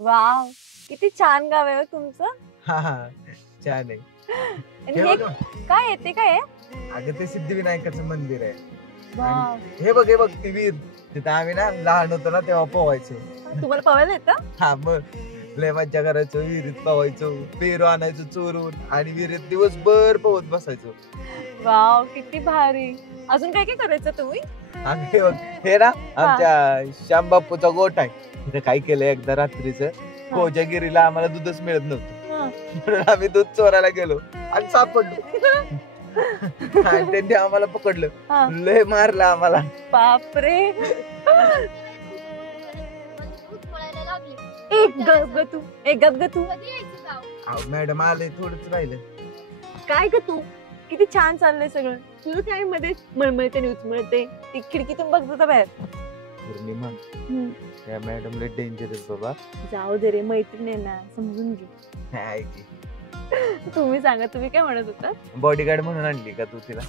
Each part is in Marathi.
वाव, किती छान गाव आहे हो तुमचं. हा हा छान आहे. आणि हे काय येते काय आहे? अगं ते सिद्धिविनायकाचं मंदिर आहे. वाव, हे बघ ती विहीर, तिथं आम्ही ना लहान होतो ना तेव्हा पोवायचो. तुम्हाला पवायला येतं? हा मग लय मज्जा करायचो, विहिरीत पोवायचो, पेरू आणायचो चोरून आणि विहिरीत दिवसभर पोहत बसायचो. वाव, किती भारी. अजून काय काय करायचं तुम्ही? आणि हे बघ, हे ना आमच्या श्यामबापूचा गोठ आहे. तिथे काय केलं एकदा रात्रीचं, कोजागिरीला आम्हाला दूधच मिळत नव्हतं, म्हणून आम्ही दूध चोरायला गेलो आणि सापडलो. आणि त्यांनी आम्हाला पकडलं, लय मारलं आम्हाला. बापरे. गप तू. मॅडम आले, थोडंच राहिलं. काय ग तू, किती छान चाललंय सगळं. तुझं काय मध्ये मळमळते आणि उचमळते, ती खिडकीतून बघ तुझा बाहेर. पूर्णिमा, त्या मॅडम लय डेंजरस बाबा. जाऊ दे रे, मैत्रीण आहे ना, समजून घे. आहे की. तुम्ही सांगा, तुम्ही काय म्हणत होता? बॉडीगार्ड म्हणून आणली का तू तिला?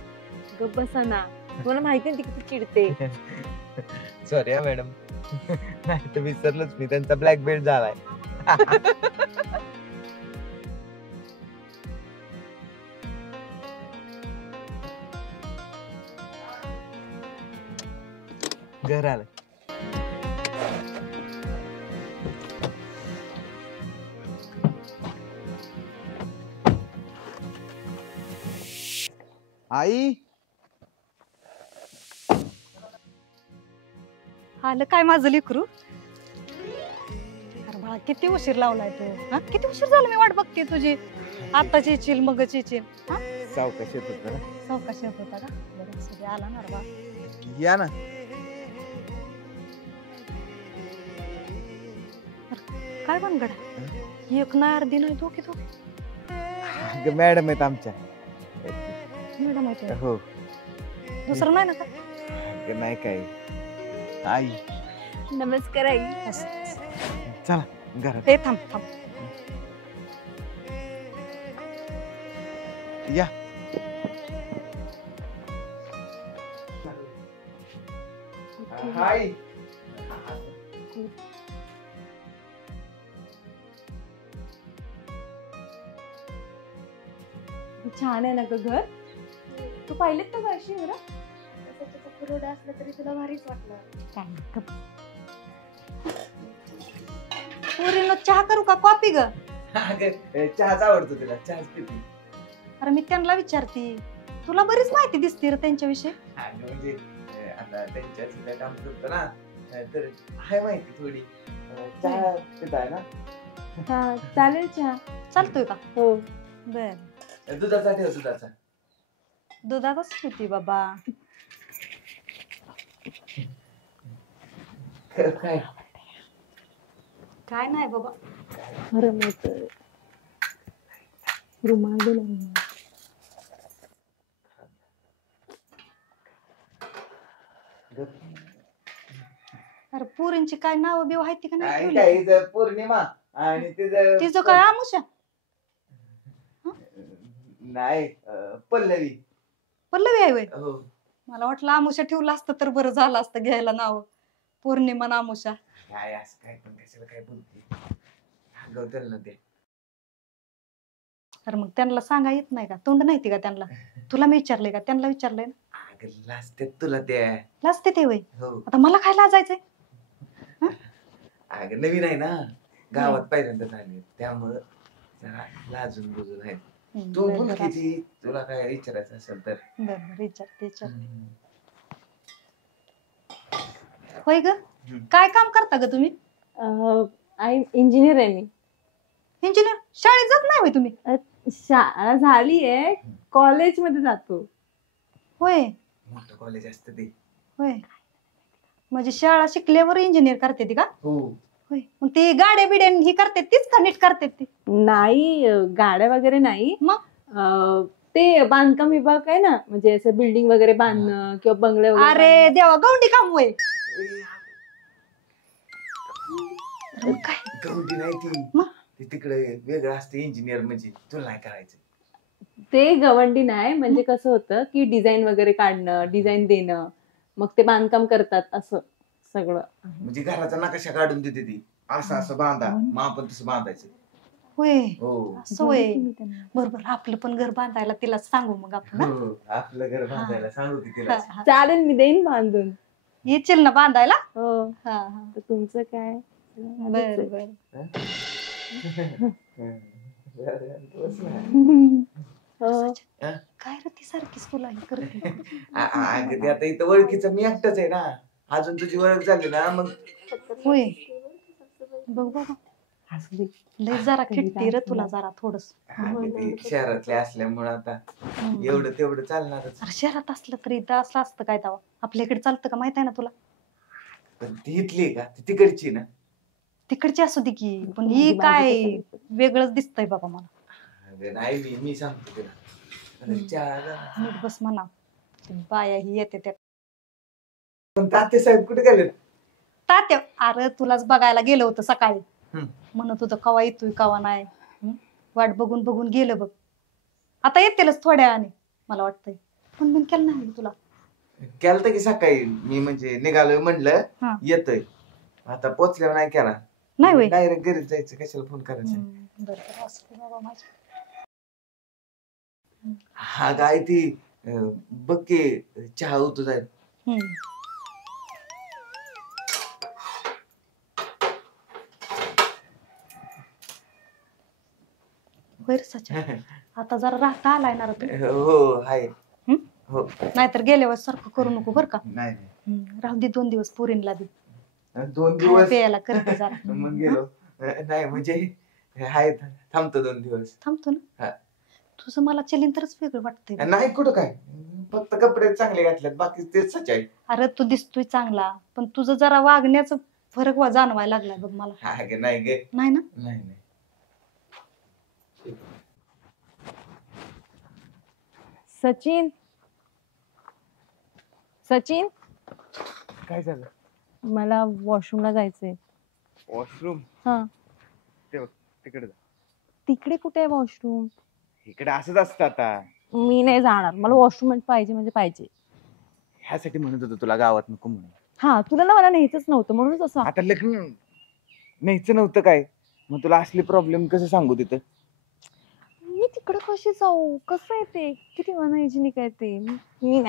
गप बसा ना, तुम्हाला माहिती ती किती चिडते. सॉरी हा मॅडम, नाही तर विसरलोच मी, त्यांचा ब्लॅक बेल्ट झालाय. घर आलं. आई, आलं काय माझं लेकरू? अरे बाळा, किती उशीर लावलाय तू. हा, किती उशीर झाला मी वाट बघते तुझी. आताच येशील मगच येशील. सावकाश येत होता ना. सावकाश येत होता का? बरं सगळे आला ना रे बा. या ना. काय बनगड एक ना अर्धी नाही दोघी दोघी मॅडम आहेत आमच्या. मॅडम माहिती हो. दुसरं नाही ना का? नाही काय. आई, नमस्कार आई. चला घरात. हे थांब थांब. या. हाय. छान आहे ना ग घर. तू पाहिलेत का वर्षी घर? असलं तरी तुला भारीच वाटलं. पोरींनो, चहा करू का कॉफी ग? चहाच आवडतो तुला? चहाच पिते. अरे मी त्यांना विचारते, तुला बरीच माहिती दिसते रे त्यांच्याविषयी. म्हणजे आता त्यांच्या काम करतो ना, तर आहे माहिती थोडी. चहा पिताय ना? हा चालेल. चहा चालतोय का? हो. बर, दुधाचा ठेव. दुधाचा. दुधाचाच होती बाबा. काय काय नाही बाबा. खरं माहित रुमाल दे ना. अरे पोरींची काय नाव बिव आहे का नाही? काय पौर्णिमा आणि तिचं काय आमुषा? नाही, पल्लवी. पल्लवी आहे वय? हो. मला वाटलं आमुषा ठेवलं असतं तर बरं झालं असतं घ्यायला नाव. पौर्णिमा ना आमुषा. काय असं काय पण कशाला काय बोलते, गवतल ना ते. अरे मग त्यांना सांगा येत नाही का? तोंड नाही का त्यांना? तुला मी विचारलंय का? त्यांना विचारलंय ना? अगं लाजते तुला ते. लाजते ते वय? हो. आता मला काय लाजायचंय? अगं नवीन आहे ना, गावात पहिल्यांदा झाले, त्यामुळं जरा लाजून बुजून आहे. तू बोल किती, तुला काय विचारायचं असेल तर. बरं, विचार. होय ग, काय काम करता ग तुम्ही? आई इंजिनियर आहे मी. इंजिनियर? शाळेत जात नाही होय तुम्ही? शाळा झालीये, कॉलेज मध्ये जातो. होय. मोठं कॉलेज असतं ते. होय, म्हणजे शाळा शिकल्यावर इंजिनियर करते ती का? हो. होय, मग ती गाड्या बिड्या ही करते तीच का नीट करते ती? नाही, गाड्या वगैरे नाही. मग ते बांधकाम विभाग आहे ना, म्हणजे असं बिल्डिंग वगैरे बांधणं किंवा बंगले वगैरे. अरे देवा, गौंडी काम होय. काय गौंडी नाही ती तिकडे वेगळं असतं इंजिनियर, म्हणजे तुला नाही करायचं. ते गवंडी नाही, म्हणजे कसं होतं की डिझाईन वगैरे काढणं, डिझाईन देणं, मग ते बांधकाम करतात असं सगळं. म्हणजे घराचा नकाशा काढून देते ती. असं असं बांधा, मग आपण तसं बांधायचं. होय हो असं होय. बरोबर आपलं पण घर बांधायला तिला सांगू मग आपण. हो, आपलं घर बांधायला सांगू की तिला. चालेल, मी देईन बांधून. येशील ना बांधायला. हो, हा तर तुमचं काय? बर बर. हो. काय रे ती सारखीच तुला हे करते. अगं ते आता इथं ओळखीचं मी एकटाच आहे ना, अजून तुझी ओळख झाली ना मग. होय बघ बाबा लय जरा खिट्टी रे तुला जरा थोडस. अगं ते शहरातले असल्यामुळे आता एवढं तेवढं चालणारच. अरे शहरात असलं तरी इथं असलं असतं काय तेव्हा आपल्या इकडे चालतं का माहित आहे ना तुला. पण ती इथली आहे का, ती तिकडची ना. तिकडची असू दे की पण ही काय वेगळंच दिसतंय बाबा मला. अगं नाही, मी सांगतो तिला. नीट बस म्हणा बाया ही येते त्या. पण तात्या साहेब कुठे गेले? तात्या अरे तुलाच बघायला गेलं होतं सकाळी. हम्म. म्हणत होतं कवा येतोय कवा नाही. वाट बघून बघून गेलं बघ. आता येतीलच थोड्या वेळाने मला वाटतंय. पण मी केलं नाही तुला. केलं की सकाळी मी म्हणजे निघालोय म्हणलं हा. येतोय. आता पोचल्यावर नाही केला. नाही होय. डायरेक्ट घरीच जायचं, कशाला फोन करायचा. बरं असं बाबा माझं. हा गाय ती बघ की चहा होतो जाईल. होय रे सच्या. आता जरा राहता आलाय ना रे तू. हो आहे. हो नाहीतर गेल्यावर सारखं करू नको बर का. नाही राहू दे 2 दिवस पोरींला दे. 2 दिवस प्यायला करते जरा. मग गेलो. नाही म्हणजे आहे, थांबतो 2 दिवस. थांबतो ना. हा. तुझं मला चलीन तरच वेगळं वाटतंय. नाही कुठं काय, फक्त कपडे चांगले घातलेत, बाकी तेच सच आहे. अरे तू दिसतोय चांगला पण तुझं जरा वागण्याचं फरक जाणवायला लागलाय बघ मला. हा गे नाही गे. नाही ना. नाही. सचिन, सचिन, काय झालं? मला वॉशरूमला जायचंय. वॉशरूम? हा. तिकडे जा. तिकडे कुठे आहे वॉशरूम? इकडे असंच असतं आता. मी नाही जाणार, मला वॉशरूम पाहिजे म्हणजे पाहिजे. ह्यासाठी म्हणत होतो तुला गावात नको म्हणून. हा, तुला ना मला न्यायचंच नव्हतं म्हणूनच असं. आता लग्न न्यायचं नव्हतं काय, मग तुला असले प्रॉब्लेम कसं सांगू तिथं? मी तिकडे कशी जाऊ, कसं आहे ते, किती अनहायजेनिक आहे ते. मी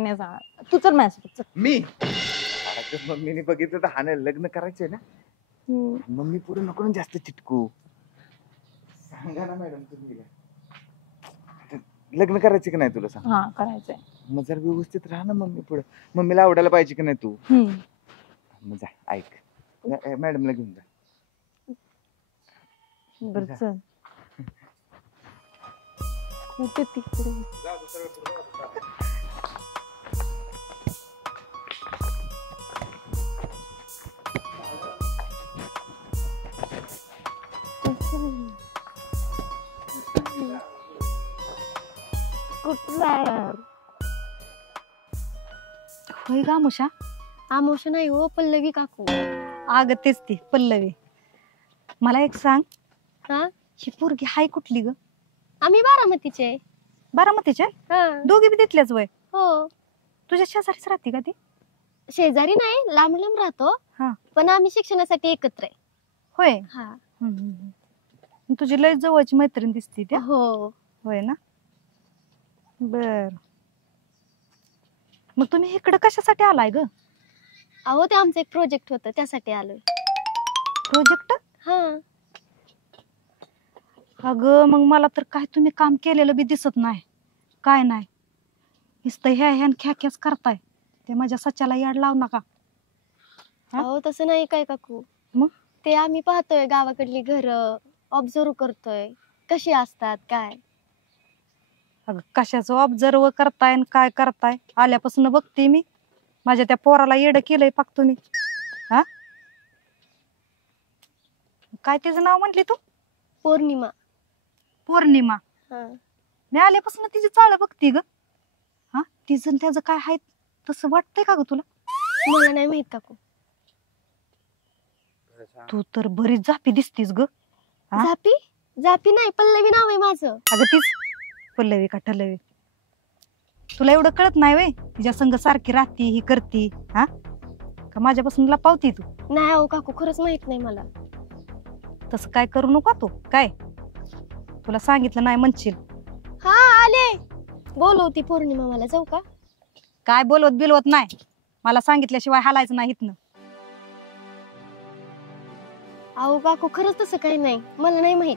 नाही जाणार. तू चल माझ्यासोबत चल. मी मम्मीने बघितलं तर हा नाही लग्न करायचंय ना. मम्मी पुढे नको ना जास्त चिटकू. सांगा ना मॅडम तुम्ही, लग्न करायचं की नाही तुला सांग. हा करायचंय. मग जर व्यवस्थित राहा ना मम्मी पुढे. मम्मीला आवडायला पाहिजे की नाही तू. मग जा ऐक, मॅडमला घेऊन जा. बरं चल. कुठे तिकडे? होय गा मुशा. आमोशा नाही हो, पल्लवी काकू. अगं तेच ती पल्लवी. मला एक सांग, हा, ही पोरगी हाय कुठली ग? आम्ही बारामतीचे. बारामतीच्या? हा. दोघी बी तिथल्याच वय? हो. तुझ्या शेजारीच राहते का ती? शेजारी नाही, लांब लांब राहतो. हा. पण आम्ही शिक्षणासाठी एकत्र आहे. होय. हा. तुझी लय जवळची मैत्रीण दिसती त्या. हो. होय ना. बर, मग तुम्ही इकडे कशासाठी आलाय ग? अहो ते आमचं एक प्रोजेक्ट होतं त्यासाठी आलोय. प्रोजेक्ट? हा. अगं मग मला तर काय तुम्ही काम केलेलं बी दिसत नाही, काय नाही. नुसतं ह्या ख्याच करताय. ते माझ्या सच्याला याड लावू नका. अहो तसं नाही काय काकू. मग? ते आम्ही पाहतोय गावाकडली घर, ऑब्झर्व करतोय कशी असतात काय. अगं कशाचं ऑब्झर्व करताय आणि काय करताय? आल्यापासून बघते मी. माझ्या त्या पोराला येडं केलंय पाक तुम्ही. हा, काय त्याचं नाव म्हटली तू? पौर्णिमा. पौर्णिमा. हा. मी आल्यापासून तिची चाळ बघते ग. हा, तिचं त्याचं काय आहे तसं वाटतंय का ग तुला? मला नाही माहित काकू. तू तर बरीच झापी दिसतीस ग. हा? झापी? झापी नाही, पल्लवी नाव आहे माझं. अगं तीच पल्लवी का ठलवी? तुला एवढं कळत नाही वे? तिच्या संग सारखी राहती ही करती. हा, का माझ्यापासून लपावती तू? नाही अहो काकू, खरंच माहित नाही मला. तसं काय करू नको तू. काय तुला सांगितलं नाही म्हणशील. हा आले. बोलवती पौर्णिमा, मला जाऊ का? काय बोलवत बिलवत नाही, मला सांगितल्याशिवाय हालायचं नाही इथनं. अहो काकू, खरंच तसं काही नाही, मला नाही माहित.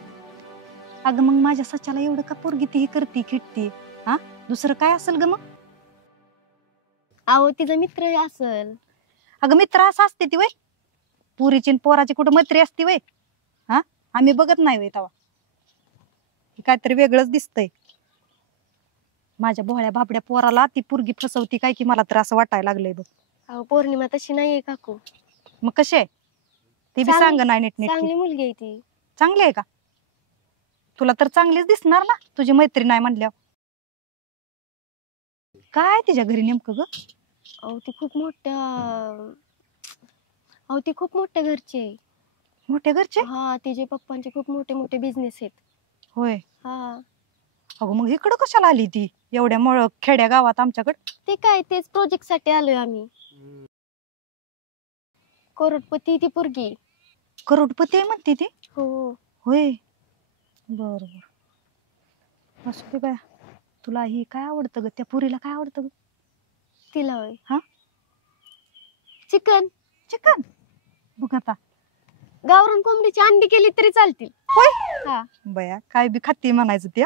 अगं मग माझ्या सच्याला एवढं का पोरगी ती करती खिटती? हा, दुसरं काय असेल ग मग? अहो तिचा मित्र असल. अगं मित्र असं असते ती वय? पुरीची न पोराची कुठं मैत्री असती वय? हा, आम्ही बघत नाही वय तवा. हे काहीतरी वेगळंच दिसतंय. माझ्या भोळ्या भाबड्या पोराला ती पोरगी फसवती काय की मला तर असं वाटायला लागलंय बघ. अहो पौर्णिमा तशी नाहीये काकू. मग कशी आहे ती बी? चांगली- सांग नाही नीट नीट. चांगली मुलगी आहे ती. चांगली आहे का? तुला तर चांगलीच दिसणार ना, तुझी मैत्री नाही म्हणल्यावर. काय तिच्या घरी नेमकं ग? अहो ती खूप मोठ्या अहो ती खूप मोठ्या घरची आहे. मोठ्या घरचे? हा, तिचे पप्पांचे खूप मोठे मोठे बिझनेस आहेत. होय. हा, अगं मग इकडं कशाला आली ती एवढ्या खेड्या गावात आमच्याकडे? ते काय, तेच प्रोजेक्ट साठी आलोय आम्ही. करोडपती ती पोरगी. करोडपती आहे म्हणते ती? हो. होय. बर बर, असू दे बाया. तुला ही काय आवडतं ग? त्या पुरीला काय आवडतं ग? तिला होय? हा, चिकन. चिकन. बघ आता, गावरान कोंबडीची अंडी केली तरी चालतील. होय. हा बया काय बी खाती म्हणायचं त्या.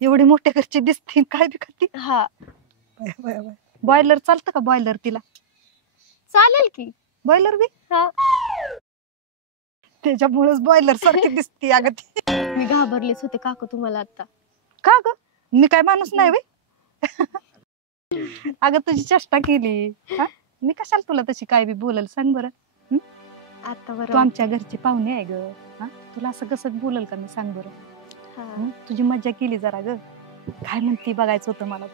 एवढी मोठ्या घरची दिसते काय बी खाती. हा, बॉयलर चालतं का? बॉयलर तिला चालेल की. बॉयलर बी? हा, त्याच्यामुळेच बॉयलर सारखी दिसते अगं ती. मी घाबरलीच होते काकू तुम्हाला आता. का ग? मी काय माणूस नाही बे? अगं तुझी चेष्टा केली. हा, मी कशाला तुला तशी काय बी बोलल सांग बरं? आता तू बरं. आमच्या घरची पाहुणे आहे ग. हा, तुला असं कसं बोलल का मी सांग बरं? हा. तुझी मज्जा केली जरा ग. काय म्हणती बघायचं होतं मला.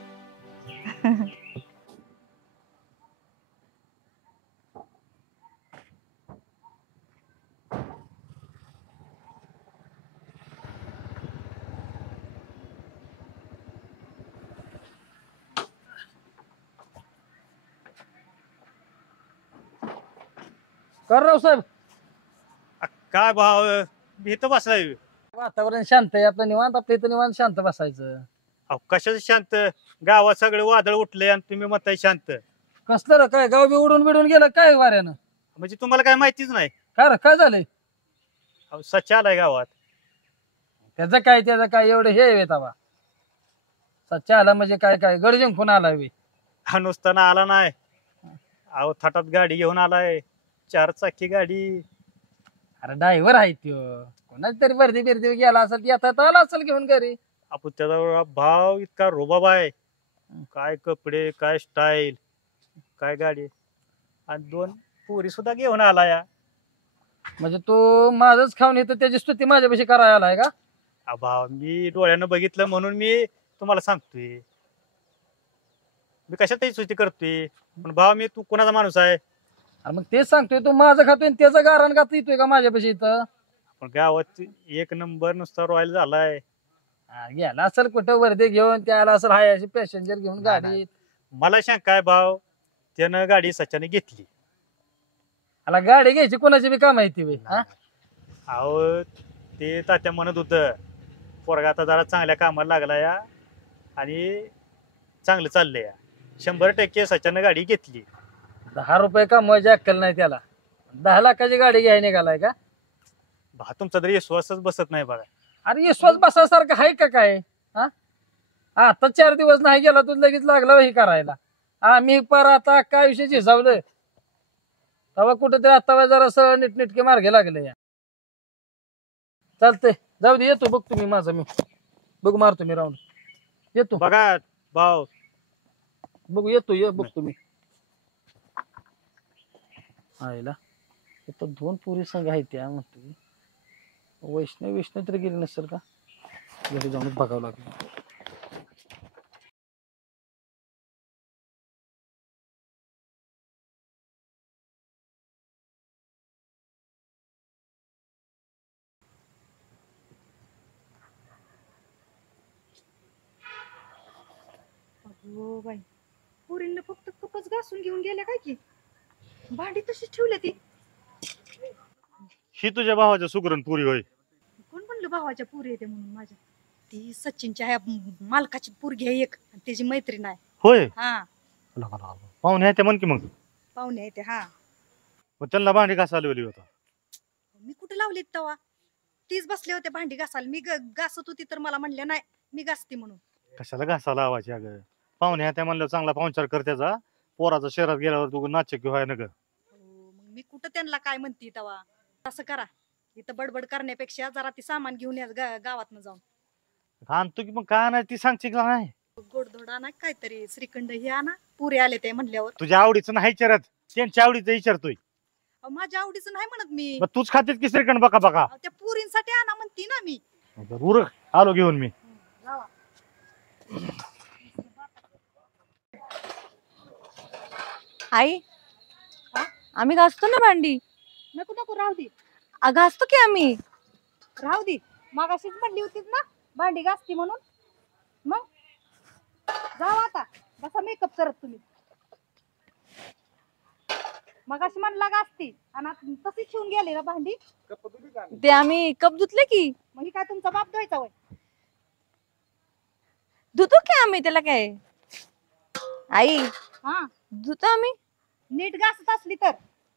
कर राव साहेब. काय भाव इथं बसलाय? वातावरण शांत आहे आपलं, निवांत आपल्या इथं निवांत शांत बसायचं. अहो कशाचं शांत? गावात सगळे वादळ उठले आणि तुम्ही म्हणताय शांत. कसलं रे काय, गाव बी उडून बिडून गेलं काय वाऱ्यानं? म्हणजे तुम्हाला काय माहितीच नाही? काय रे काय झालंय? अहो सच्चा आलाय गावात. त्याचं काय एवढं हे आहे तवा? सच्चा आला म्हणजे काय काय गड जिंकून आलाय बे? हा नुसताना आला नाही, अहो थाटात गाडी घेऊन आलाय, 4 चाकी गाडी. अरे ड्रायव्हर आहे त्यो, कोणाची तरी वर्दी बिर्दी गेला असेल ती आता आला असेल घेऊन घरी. आपण त्याचा भाव इतका रोबाब आहे, काय कपडे, काय स्टाईल, काय गाडी, आणि 2 पोरी सुद्धा घेऊन आला या. म्हणजे तो माझंच खाऊन येतं त्याची स्तुती माझ्यापाशी करायला आलाय का? भाव मी डोळ्यानं बघितलं म्हणून मी तुम्हाला सांगतोय. मी कशातही सुस्ती करतोय, पण भाव मी तू कोणाचा माणूस आहे? अरे मग तेच सांगतोय, तो माझं खातोय आणि त्याचं गारण खात येतोय का माझ्यापाशी इथं? पण गावात 1 नंबर नुसता रॉयल झालाय. गेला असेल कुठं वर्दी घेऊन, त्याला असेल हाय अशी पॅसेंजर घेऊन नाही, गाडी. मला शंका आहे भाव, त्यानं गाडी सच्याने घेतली. आला गाडी घ्यायची कोणाची बी काम आहे ती बी, हा? अहो ते तात्या म्हणत होतं पोरगा आता जरा चांगल्या कामाला लागला या आणि चांगलं चाललंय या. 100% सच्यानं गाडी घेतली. 10 रुपये कमवायची अक्कल नाही त्याला, 10 लाखाची गाडी घ्याय निघालाय का? भा तुमचा तरी विश्वासच बसत नाही बघा. अरे विश्वास बसासारखं आहे का काय? हा, आता 4 दिवस नाही गेला तू लगेच लागला हे करायला. आम्ही पर आता काय विषय झिजावलं तेव्हा कुठेतरी आता जरा नीटनेटके मार्गे लागले या. चालतंय जाऊ दे, येतो बघ तुम्ही माझं, मी बघ मारतो मी राऊंड, येतो बघा भाव, बघू येतो, ये बघ तुम्ही. आईला इथं 2 पोरी संघ आहेत त्या, म्हणतो वैष्णव तरी गेली नसेल का? घरी जाऊनच बघावं लागलं. हो बाई, पोरींना फक्त कपच घासून घेऊन गेल्या काय की? भांडी तशीच ठेवली ती. ही तुझ्या भावाच्या सुगरण पुरी होय. कोण म्हणलं भावाच्या पुरी येते म्हणून माझ्या? ती सचिनच्या ह्या मालकाची पोरगी आहे एक आणि त्याची मैत्रीण आहे. होय. हा पाहुणे आहे ते म्हण की मग. पाहुणे आहे ते. हा मग त्यांना भांडी घासा लावली होता. मी कुठे लावली तेव्हा? तीच बसले होते भांडी घासायला. मी घासत होती तर मला म्हणल्या नाही मी घासते म्हणून. कशाला घासा लावायची अगं? पाहुणे आहे त्या म्हणलं चांगला पाहुणचार कर त्याचा. पोराचा शहरात गेल्यावर तू नाचक व्हाय ना ग. मग मी कुठं त्यांना काय म्हणते तेव्हा? असं करा, इथं बडबड करण्यापेक्षा जरा ती सामान घेऊन या गावात जाऊन. आणतो की मग काय नाही ती सांगची का नाही? गोडधोड आणा काहीतरी, श्रीखंड हे आणा. पुरे आले ते म्हणल्यावर. तुझ्या आवडीचं नाही विचारत, त्यांच्या आवडीचं विचारतोय. माझ्या आवडीचं नाही म्हणत मी. मग तूच खातेस की श्रीखंड बका बका? त्या पुरींसाठी आणा म्हणती ना मी. उरक आलो घेऊन मी. आई आम्ही घासतो ना भांडी. नको नको राहू दे. घासतो की आम्ही. राहू दे. मागाशीच म्हणली होतीस ना भांडी घासती म्हणून. मग जाऊ आता बसा मेकअप करत तुम्ही. मगाशी म्हणला घासती आणि तशीच शिवून गेली ना भांडी. ते आम्ही कप धुतले की. मग ही काय तुमचा बाप धुवायचा वय? धुतो की आम्ही, त्याला काय. आई हा धुतो आम्ही. नीट घासत असली तर.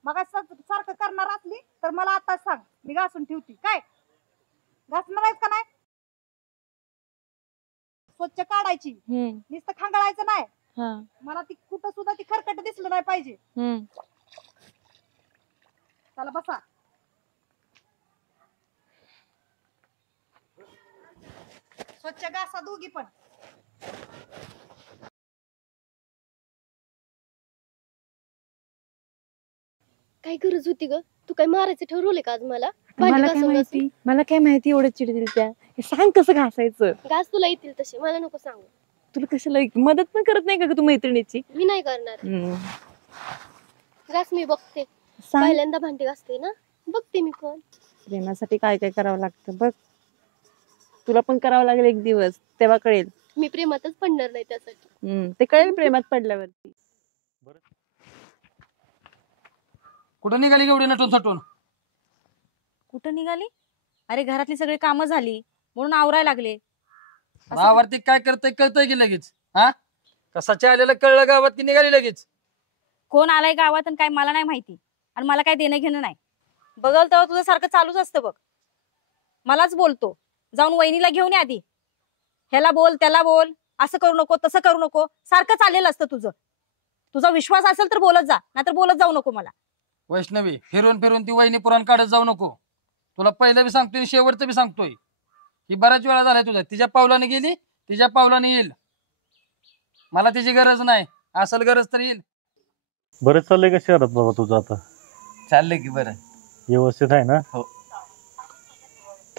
मग सारखं करणार असली तर मला आता सांग, मी घासून ठेवती. काय घासणार आहेस का नाही? स्वच्छ काढायची, नुसतं खांगळायचं नाही. मला ती कुठं सुद्धा ती खरकट दिसलं नाही पाहिजे. चला बसा. स्वच्छ घासा दोघी पण. काय गरज होती ग? तू काय मारायचं ठरवले का आज मला? भांडी मला काय घासून माहिती, मला काय माहिती एवढं चिडचिड त्या. हे सांग कसं घासायचं. घास तुला येतील तसे, मला नको सांगू. तुला कशाला मदत पण करत नाही का ग तू मैत्रिणीची? मी नाही करणार. घास मी बघते. सांग. पहिल्यांदा भांडी घासते ना, बघते मी पण. प्रेमासाठी काय काय करावं लागतं बघ. तुला पण करावं लागेल एक दिवस, तेव्हा कळेल. मी प्रेमातच पडणार नाही त्यासाठी. ते कळेल प्रेमात पडल्यावरती. कुठं निघाली एवढी नटून थटून? कुठं निघाली? अरे घरातली सगळी कामं झाली म्हणून आवरायला लागले. भावावरती काय करतय कळतंय की लगेच? हा कसाचे आलेलं कळलं गावात की निघाली लगेच? कोण आलाय गावात आणि काय मला नाही माहिती. आणि मला काय देणं घेणं नाही. बघल तेव्हा तुझं सारखं चालूच असतं बघ. मलाच बोलतो, जाऊन वहिनीला घेऊन या आधी. ह्याला बोल त्याला बोल, असं करू नको तसं करू नको, सारखं चाललेलं असतं तुझं. तुझा विश्वास असेल तर बोलत जा, नाहीतर बोलत जाऊ नको मला. वैष्णवी, फिरून फिरून ती वहिनी पुराण काढत जाऊ नको. तुला पहिलं बी सांगतोय शेवटचं बी सांगतोय. ही बऱ्याच वेळा झालाय तुझा. तिच्या पावलाने गेली, तिच्या पावलाने येईल. मला तिची गरज नाही, असल गरज तर येईल. बरं चाललंय का शहरात बाबा तुझं आता? चाललंय की बरं. व्यवस्थित आहे ना? हो.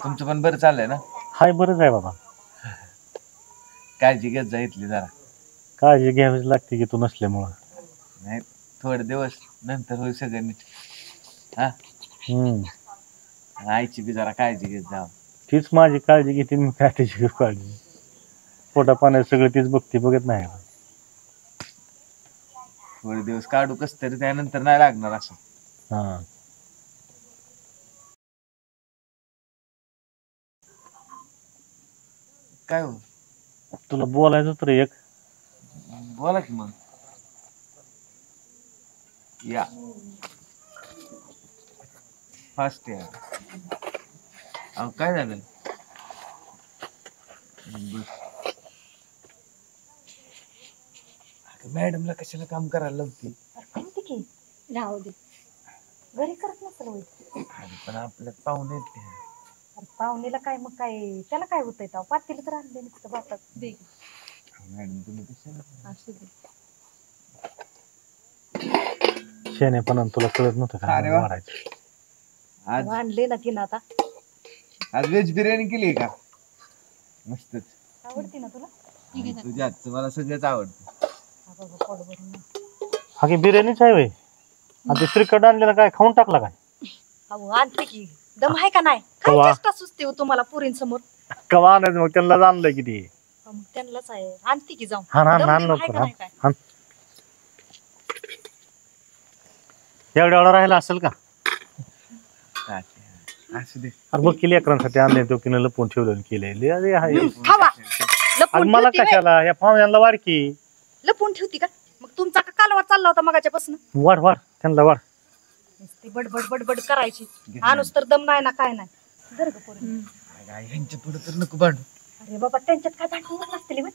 तुमचं पण बरं चाललंय ना? हाय बरंच आहे बाबा. काळजी घेत जा इथली जरा. काळजी घ्यावीच लागते की तू नसल्यामुळं. नाही थोडे दिवस नंतर होईल सगळं नीट. हा आईची बी जरा काळजी घेत जा. तीच माझी काळजी घेते, मी काय त्याची काळजी. पोटा पाण्यात सगळं तीच बघते, बघत नाही. थोडे दिवस काढू कस तरी, त्यानंतर नाही लागणार असं. हा काय हो? तुला बोलायचं तर एक. बोला की मग. या फास्ट या. अहो काय झालं? मॅडमला कशाला काम करायला लावते? राहू दे, घरी करत नसेल. पण आपल्यात पाहुणे आहेत ते. पाहुणेला काय मग काय त्याला काय होतंय? पातेलं तर आणले नुसतं भातात. मॅडम तुम्ही कशाला? असू दे. शेणेपणा तुला कळत नव्हतं अरे वा. का? आज आणले ना तिनं आता. आज व्हेज बिर्याणी केली का? मस्तच. आवडते ना तुला? तुझ्या हातचं मला सगळंच आवडतं. पोट भरून. हा की बिर्याणीच आहे वय. आणि ते श्रीखंड आणलेला काय खाऊन टाकला काय? अहो आणते की. दम आहे का नाही? काय कवा? चेष्टा सुचते हो तुम्हाला पुरींसमोर? कवा आणायचं मग? त्यांना आणलंय किती? मग त्यांनाच आहे. आणते की जाऊन. हा दम आण बिम आहे का नाही काय? एवढा एवढा राहिला असेल का? काय? असू दे. अरे बघ केली अकरांसाठी आणले तो किन लपून ठेवलं केलंय अरे हाय खावा अरे लपून मला ठेवती व्हय? कशाला या पाहुण्यांना वाढ की लपून ठेवती का मग तुमचा का कालवा चालला होता मगाच्यापासून वाढ वाढ त्यांना वाढ ती बडबड बडबड करायची आणूस तर दम नाही ना काय नाही धर गं पोरी. ह्यांच्या पुढे तर नको भांडू. अरे बाबा त्यांच्यात काय भांडण नसतील व्हय?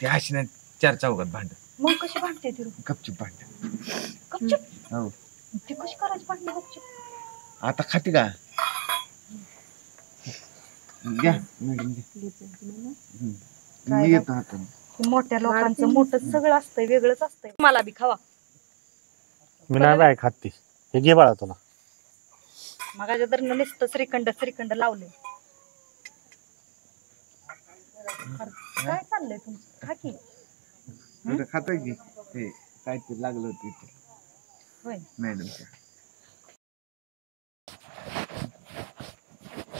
ते अशी नाही 4 चौघात भांड. मग कशी भांडते ती गपचूप भांड. गपचूप हो. ती कशी करायची भांडण गपचूप आता खाते का? घ्या मॅडम घ्या. मी येतो हाताने. ते मोठ्या लोकांचं मोठं सगळं असतंय वेगळंच असतंय मला बी खावा मी नाही बाय खात ती हे घे बाळा तुला मगाच्या तर नुसतं श्रीखंड श्रीखंड लावले काय चाललंय तुमचं खा की बरं, खातोय की हे काहीतरी लागलं होतं इथे होय मॅडमच्या.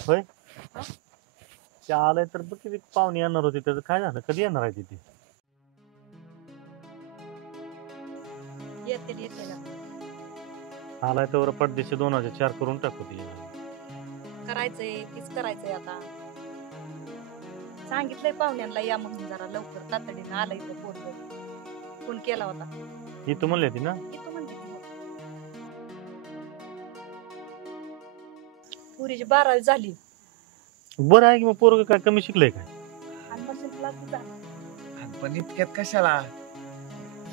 होय ते आलंय तर बघ किती पाहुणे येणार होती त्याचं काय झालं कधी येणार आहे तिथे येते येते आलाय तर पडदेशी 2004 करून टाकू दे करायचंय तीच करायचंय आता सांगितलंय पाहुण्यांना या म्हणून जरा लवकर तातडीनं आलाय तर पोरग फोन केला होता ही तू म्हणली ती ना येतो म्हणते ती मग. पुरीची 12वी झाली बरं आहे की मग पोरग काय कमी शिकलंय काय आणि मशीन क्लास झाला पण इतक्यात कशाला?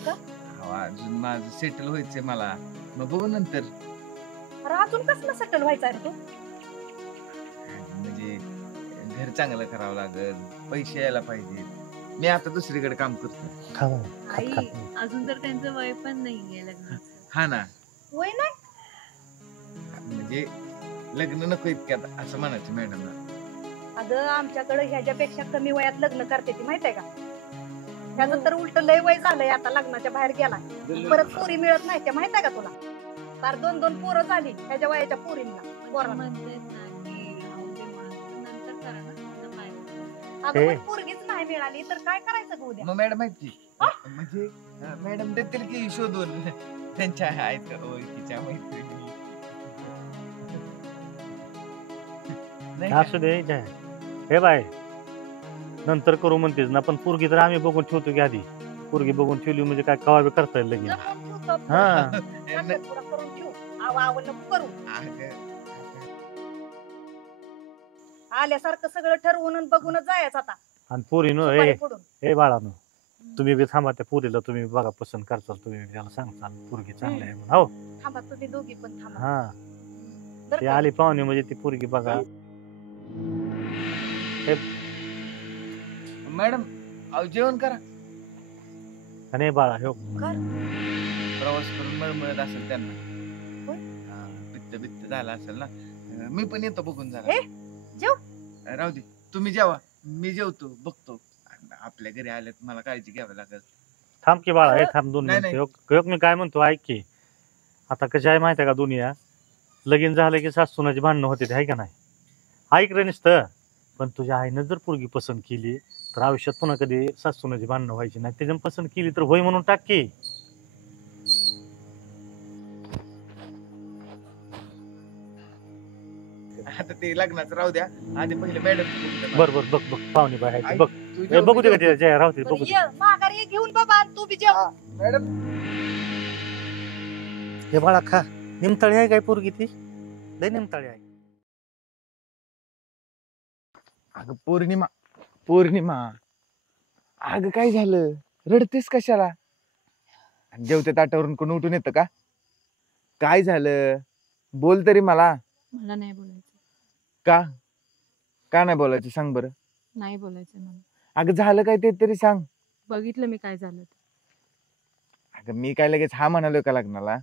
का? अहो, अजून माझं सेटल व्हायचंय मला. मग बघू नंतर. अरे अजून कसलं सेटल व्हायचा रे तू म्हणजे घर चांगलं करावं लागेल, पैसे यायला पाहिजे. मी आता दुसरीकडे काम करतो. खावा आई अजून तर त्यांचं वय पण नाहीये लग्नाचं. हा ना, वय नाही म्हणजे लग्न नको इतक्यात असं म्हणायचं मॅडमला. अगं आमच्याकडे ह्याच्यापेक्षा कमी वयात लग्न करते ती माहित आहे का त्याचं तर उलट लय वय झालंय आता लग्नाच्या बाहेर गेला परत पोरी मिळत नाही ते माहित आहे का तुला फार 2-2 पोरं झाली ह्याच्या वयाच्या पोरींना पोरांना म्हणतात ना की राहू दे म्हणून नंतर करा ना आता काय करायचं? अगं पण पोरगीच नाही मिळाली तर काय करायचं गं उद्या मग मॅडम माहिती म्हणजे मॅडम देतील की शोधून त्यांच्या आहेत ओळखीच्या मैत्रिणी. नाही असू दे जय हे बाय नंतर करू म्हणतेस ना पण पोरगी तर आम्ही बघून ठेवतो की आधी पोरगी बघून ठेवली म्हणजे काय कवा बी करता येईल लगेच हा करून ठेवू आव नको करू आल्यासारखं सगळं ठरवून आणि बघूनच जायचं आता आणि पोरी नो सुपारी फोडून. ए बाळानो तुम्ही बी थांबा त्या पोरीला तुम्ही बघा पसंत करताल तुम्ही त्याला सांगताल पोरगी चांगली आहे म्हणून हो थांबा तुम्ही दोघी पण थांबा हा बरं ती का? आली पाहुणे म्हणजे ती पोरगी बघा मॅडम अहो जेवण करा. आणि बाळा हो कर. प्रवास करून मळमळत असेल त्यांना. होय? हा, पित्त झाला असेल ना. मी पण येतो बघून ए, जरा. जेव. राहू दे तुम्ही जेवा मी जेवतो बघतो. आपल्या घरी आल्यात मला काळजी घ्यावी लागेल. थांब की बाळा हे थांब 2 नाही, मिनिट योग मी काय म्हणतो ऐक की आता कशी आहे माहिती आहे का दुनिया लगीन झालं की सासूनाची भांडणं होते ते आहे का नाही ऐक रे नुसतं पण तुझ्या आईनं जर पोरगी पसंत केली तर आयुष्यात पुन्हा कधी सासूनाची भांडणं व्हायची नाही त्याच्यानं पसंत केली तर होय म्हणून टाक की आता ते लग्नाचं राहू द्या आधी पहिले मॅडम. बर बर बघ बघ पाहुणे बाय आहे ते, बघ तू ए, जेव, बघू दे मी का ते जय राहू दे बरं, बघू दे ये माघारी ये घेऊन बाबा आणि तू बी जेव मॅडम हे बाळा खा निमताळी आहे काय पोरगी ती लय निमताळी आहे अगं पौर्णिमा अगं काय झालं रडतेस कशाला? आणि जेवते ताटावरून कोण उठून येतं का? काय झालं बोल तरी मला. मला नाही बोलायचं. का का नाही बोलायचं सांग बरं. नाही बोलायचं मला. अगं झालं काय ते तरी सांग. बघितलं मी काय झालं ते. अगं मी काय लगेच हा म्हणालोय का लग्नाला?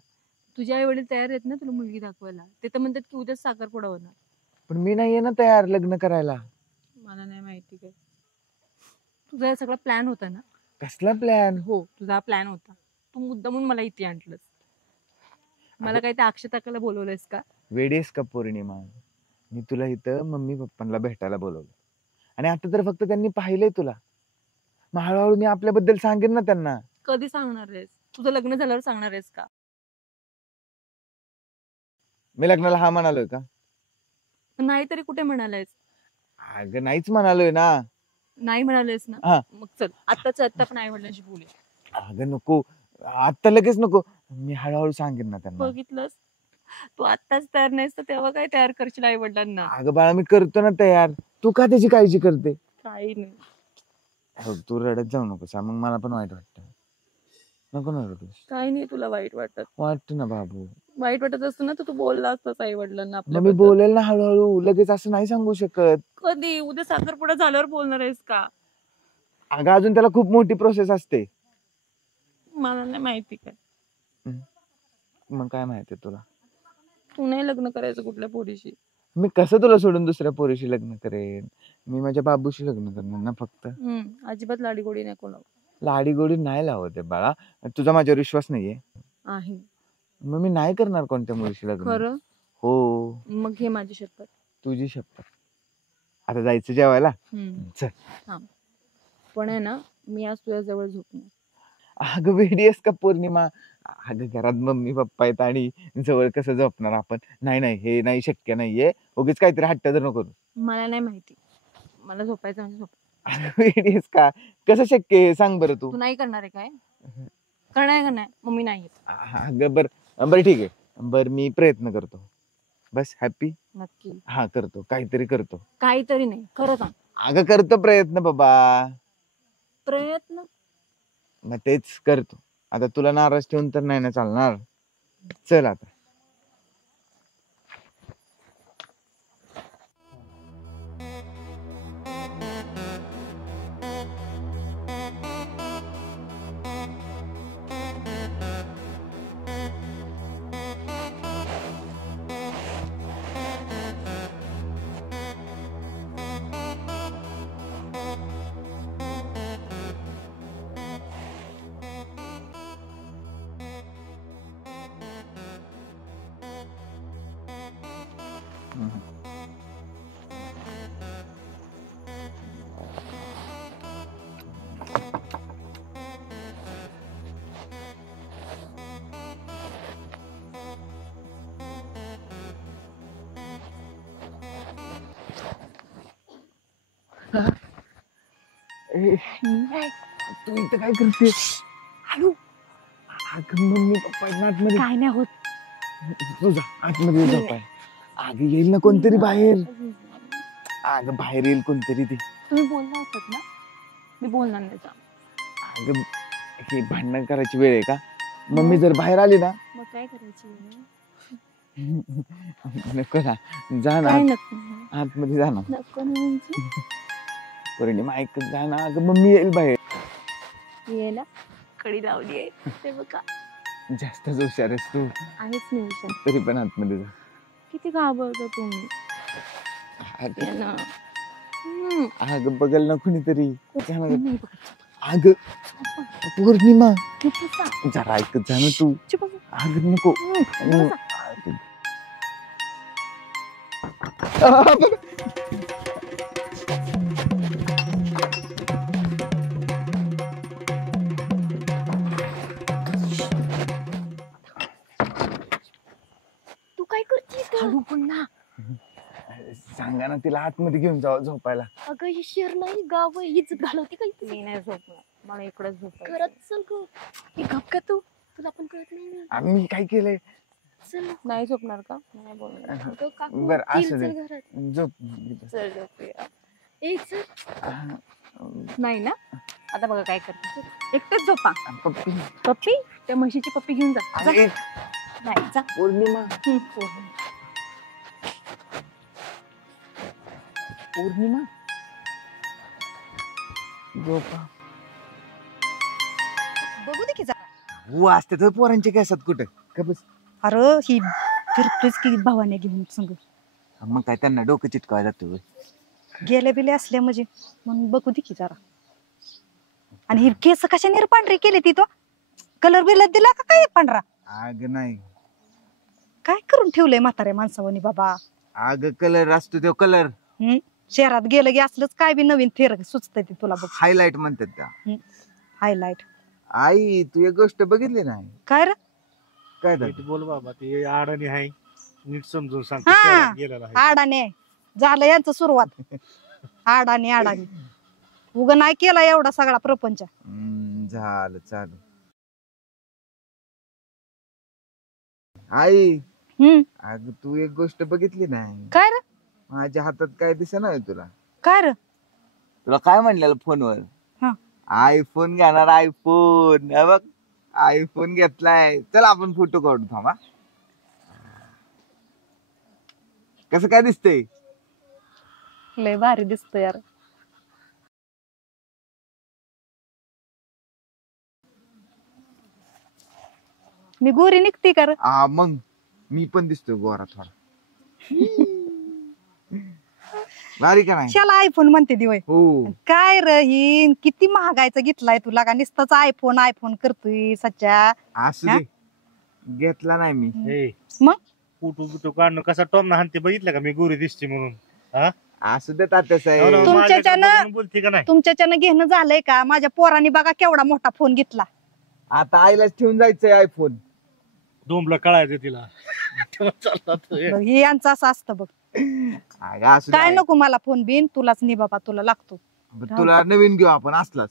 तुझे आई वडील तयार आहेत ना तुला मुलगी दाखवायला. ते तर म्हणतात की उद्याच साखरपुडा होणार. पण मी नाहीये ना तयार लग्न करायला. मला नाही माहिती काय. तुझा सगळा प्लॅन होता ना. कसला प्लॅन? हो तुझा प्लॅन होता. तू मुद्दामून मला इथे आणलंस. मला काय त्या अक्षताकाला बोलवलंयस का? वेडीस का पौर्णिमा? मी तुला इथं मम्मी पप्पांना भेटायला बोलवलं आणि आता तर फक्त त्यांनी पाहिलंय तुला. मग हळूहळू मी आपल्याबद्दल सांगेन ना त्यांना. कधी सांगणार आहेस? तुझं लग्न झाल्यावर सांगणार आहेस का? मी लग्नाला हा म्हणालोय का? नाही तरी कुठे म्हणालायस? अगं नाहीच म्हणालोय ना. नाही म्हणालेस हा. ना? मग चल आत्ताच आत्ता पण आई वडिलांशी बोलूया. अगं नको, आता लगेच नको, मी हळूहळू सांगेन ना त्यांना. बघितलंस, तू आत्ताच तयार नाहीस तर तेव्हा काय तयार करशील आई वडिलांना? अगं बाळा मी करतो ना तयार, तू का त्याची काळजी करते? काही नाही. हो, तू रडत जाऊ नकोस हा, मग मला पण वाईट वाटतं. नको ना रडूस. काही नाही तुला वाईट वाटत. वाटतं ना बाबू. वाईट वाटत असतं ना तर तू बोलला असतास आई वडिलांना मग मी आपल्याबद्दल. बोलेल ना हळूहळू, लगेच असं नाही सांगू शकत. कधी? उद्या साखरपुडा झाल्यावर बोलणार आहेस का? अगं अजून त्याला खूप मोठी प्रोसेस असते. मला नाही माहिती काय. मग काय माहिती तुला? तू नाही लग्न करायचं कुठल्या पोरीशी. मी कसं तुला सोडून दुसऱ्या पोरीशी लग्न करेन? मी माझ्या बाबूशी लग्न करणार ना फक्त. अजिबात लाडीगोडी नको लावू. लाडी गोडी नाही लावते बाळा, तुझा माझ्यावर विश्वास नाहीये. आहे. मग मी नाही करणार कोणत्या मुलीशी लग्न. खरं? हो. मग घे माझी शपथ. तुझी शपथ. आता जायचं जेवायला. चल. पण आहे ना, मी आज तुझ्या जवळ झोपणार. अगं वेडी आहेस का पौर्णिमा? अगं घरात मम्मी पप्पा आहेत आणि जवळ कसं झोपणार आपण? नाही नाही, हे नाही, शक्य नाहीये. उगीच काहीतरी हट्ट तर नको करू. मला नाही माहिती, मला झोपायचं म्हणजे झोप. अगं वेडी आहेस का? कसं शक्य आहे सांग बरं तू. तू नाही करणार आहे काय? करणार आहे का नाही? मम्मी नाही येत. अगं बरं ठीक आहे. बरं मी प्रयत्न करतो. बस हॅपी. नक्की हा करतो, काहीतरी करतो. काहीतरी नाही, खरं सांग. अगं करतो प्रयत्न बाबा. प्रयत्न? मग तेच करतो. आता तुला नाराज ठेवून तर नाही ना चालणार. चल आता. तू इथं काय करते? हॅलो. अगं मम्मी पप्पा आहेत ना आतमध्ये. काय नाही होत. तुझा आतमध्ये झोपाय. अगं येईल ना कोणतरी बाहेर. अगं बाहेर येईल कोणतरी ते. तुम्ही बोलला होतात ना, मी बोलणार नाही जा. अगं हे भांडण करायची वेळ आहे का? मम्मी जर बाहेर आली ना. मग काय करायची? नको ना, जा ना काय नको? आतमध्ये जा ना. नको म्हणजे पौर्णिमा ऐकत जा ना. अगं मम्मी येईल बाहेर. यायला कडी लावली आहे ते बघा. जास्तच हुशार आहेस तू. आहेच नाही विषय. तरी पण आतमध्ये जा. किती घाबरतो तुम्ही. ये ना. अगं बघल ना कुणीतरी. नाही बघत. अगं पौर्णिमा चुप बसा. जरा ऐकत जा ना तू. चुप बसा. अगं नको. बसा. तू काय करतीस गं? हळू पण ना. सांगा ना तिला आतमध्ये घेऊन जावं झोपायला. अगं हे शेर नाही, गाव आहे. इज्जत घालवते का इथे? मी नाही झोपणार, मला इकडेच झोपायचं. घरात चल गं. हे गप का तू? तुला पण कळत नाही ना. आम्ही काय केलंय? चल ना. नाही झोपणार का? नाही बोलणार. अगं काकू, बरं चल, असू दे. चल घरात. झोप. चल झोपूया. ए चल. नाही ना, आता बघा काय करते. एकटेच झोपा. पप्पी. पप्पी? त्या म्हशीची पप्पी घेऊन जा. जा. अरे, नाही जा. पौर्णिमा पौर्णिमा झोपा. बघू दे की जरा. हो असते तर पोरांचे केसात कुठं का बस. अरे ही फिरतोच की भावाने घेऊन संग. मग काय त्यांना डोकं चिटकायला जातो. गेले बिले असले म्हणजे म्हणून बघू दे की जरा. आणि ही केस कशा निरपांढरी केली ती तो कलर बिलर दिला का काय पांढरा? आग नाही. काय करून ठेवलंय म्हाताऱ्या माणसावनी बाबा. आग कलर असतो तो कलर. शहरात गेलं की असलंच काय बी नवीन थेर सुचतंय ते तुला बघ. हायलाइट म्हणतात त्या. हायलाइट. आई तू एक गोष्ट बघितली नाही काय रे? काय नीट बोल बाबा, ते अडाणी आहे, नीट समजून सांग. हा. शहरात गेलेला आहे. आडाने झालं यांचं सुरुवात आडानी आडानी उग नाही केला एवढा सगळा प्रपंच. झालं चालू. आई हम्म अग तू एक गोष्ट बघितली नाही. काय रे माझ्या हातात काय दिसेना तुला. काय रे तुला काय म्हणलेलं फोनवर? हा. आयफोन घेणार आयफोन. बघ आयफोन घेतलाय. चल आपण फोटो काढू थांबा. कसं काय दिसतंय? लय भारी दिसतो यार. मी गोरी निघते का रे? मग मी पण दिसतोय गोरा थोडा. भारी का नाही? शाला आयफोन म्हणते दिवय. हो काय रे ही किती महागायचं घेतलाय तुला का नुसताच आयफोन आयफोन करतोय सच्चा. असू दे घेतला नाही मी. ए मग फोटो बिटो काढणं कसा टॉम हानते बघितलं का मी गोरी दिसते म्हणून. हा असू दे तात्या हो ना, साहेब. तुमच्याच्यानं- माझ्याकडे बघून बोलते का नाही. तुमच्याच्यानं घेणं झालंय का? माझ्या पोरांनी बघा केवढा मोठा फोन घेतला. आता आईलाच ठेवून जायचंय आयफोन. डोंबला कळायचं तिला तेव्हा चालला तो हे. बघ, हे यांचं असं असतं बघ. अगं, असू दे काय आई. नको मला फोन बिन तुलाच नाही बाबा तुला लागतो. बरं, तुला नवीन घेऊ आपण असलाच.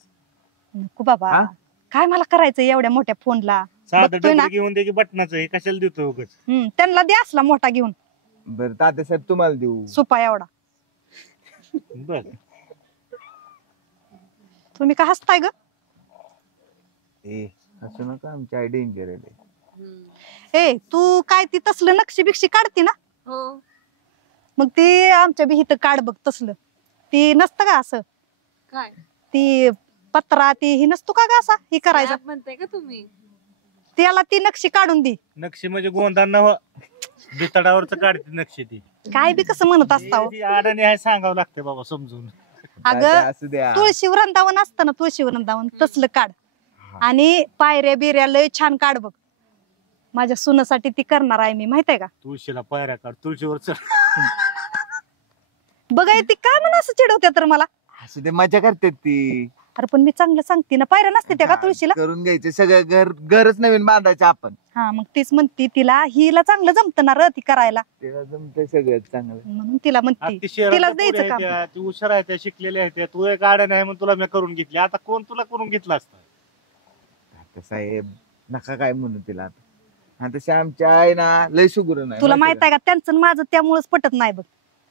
नको बाबा हा? काय मला करायचं एवढ्या मोठ्या फोनला. साधं बघतोय ना डबल घेऊन दे की बटनाचं हे कशाला देतो उगाच. त्यांना दे असला मोठा घेऊन बरं तात्या साहेब तुम्हाला देऊ. सुपा एवढा. बर तुम्ही का हसताय ग? ए असू नका आमची आई डेंजर आहे. ए तू काय ती तसलं नक्षी बिक्षी काढते ना? हो. मग ते आमच्या बी इथं काढ बघ तसलं. ती नसतं का असं काय ती पत्रा ती ही नसतो का ग असा ही करायचा Snap म्हणताय का तुम्ही? त्याला ती नक्षी काढून दे. नक्षी म्हणजे गोंधांना बितडावरच काढते नक्षी ती. काय बी कसं म्हणत असता हो? ती अडाणी आहे सांगावं लागतं बाबा समजून. अगं तात्या, असू द्या. तुळशी वृंदावन असतं ना तुळशी वृंदावन तसलं काढ. आणि पायऱ्या बिऱ्या लय छान काढ बघ. माझ्या सुनासाठी ती करणार आहे मी माहित आहे का? तुळशीला पायऱ्या काढ तुळशीवर चढ. बघाय ती काय म्हणून असं चिडवते तर मला. असू दे मजा करते ती. अरे पण मी चांगलं सांगते ना पायऱ्या नसते त्या का तुळशीला? करून घ्यायचे सगळं घरच नवीन बांधायचं आपण. हा मग तीच म्हणते तिला हिला चांगलं जमत ना र ती करायला तिला जमतंय सगळं चांगलं. म्हणून तिला म्हणते ती शहरातल्या तिलाच द्यायचं पोरी काम. आहेत त्या, ती हुशार आहे त्या शिकलेल्या आहेत त्या. तू एक गाड्या नाही म्हणून तुला मी करून घेतली. आता कोण तुला करून घेतला असता? तात्या साहेब नका काय म्हणू तिला आता. आणि तशी आमच्या आई ना लय सुगुर नाही. तुला माहित आहे का त्यांचं आणि माझं त्यामुळेच पटत नाही बघ.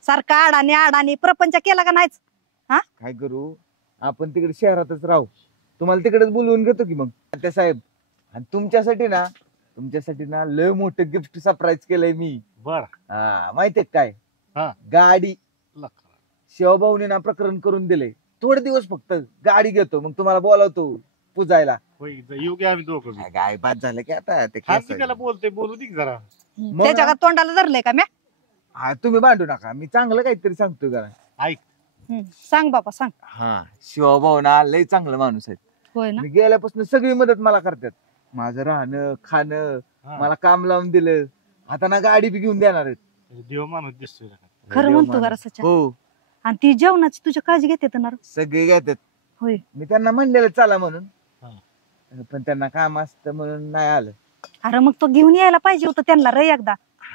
सारखा आडाने प्रपंच केला का नाहीच. काय करू आपण तिकडे शहरातच राहू. तुम्हाला तिकडेच बोलवून घेतो की मग तात्या साहेब. आणि तुमच्यासाठी ना लय मोठं गिफ्ट सरप्राईज केलंय मी. बर माहितीये काय? हा. गाडी. शिवभाऊने ना प्रकरण करून दिले. थोडे दिवस फक्त गाडी घेतो मग तुम्हाला बोलावतो पूजायला. येऊ घ्या आम्ही दोघं बी. गाय बाद झालं की आता ते हा केस. की त्याला बोलते बोलू दे की जरा. मग त्याच्या का तोंडाला धरलंय का म्या? तुम्ही भांडू नका. मी चांगलं काहीतरी सांगतो जरा. ऐक सांग बाबा सांग. हा शिवभाऊ ना लय चांगलं माणूस आहे. होय ना? मी गेल्यापासून सगळी मदत मला करतात. माझं राहणं खाणं हा. मला काम लावून दिलं. आता ना गाडी बी घेऊन देणार आहेत. देव माणूस दिसतोय का? खरं म्हणतो का माणूस. रसाच्या? हो आणि ती जेवणाची तुझ्या काळजी घेते ना रे? सगळे घेतात. होय. मी त्यांना म्हणलेलं चला म्हणून हा. पण त्यांना काम असतं म्हणून नाही आलं. अरे मग तो घेऊन यायला पाहिजे होतं त्यांना रे एकदा.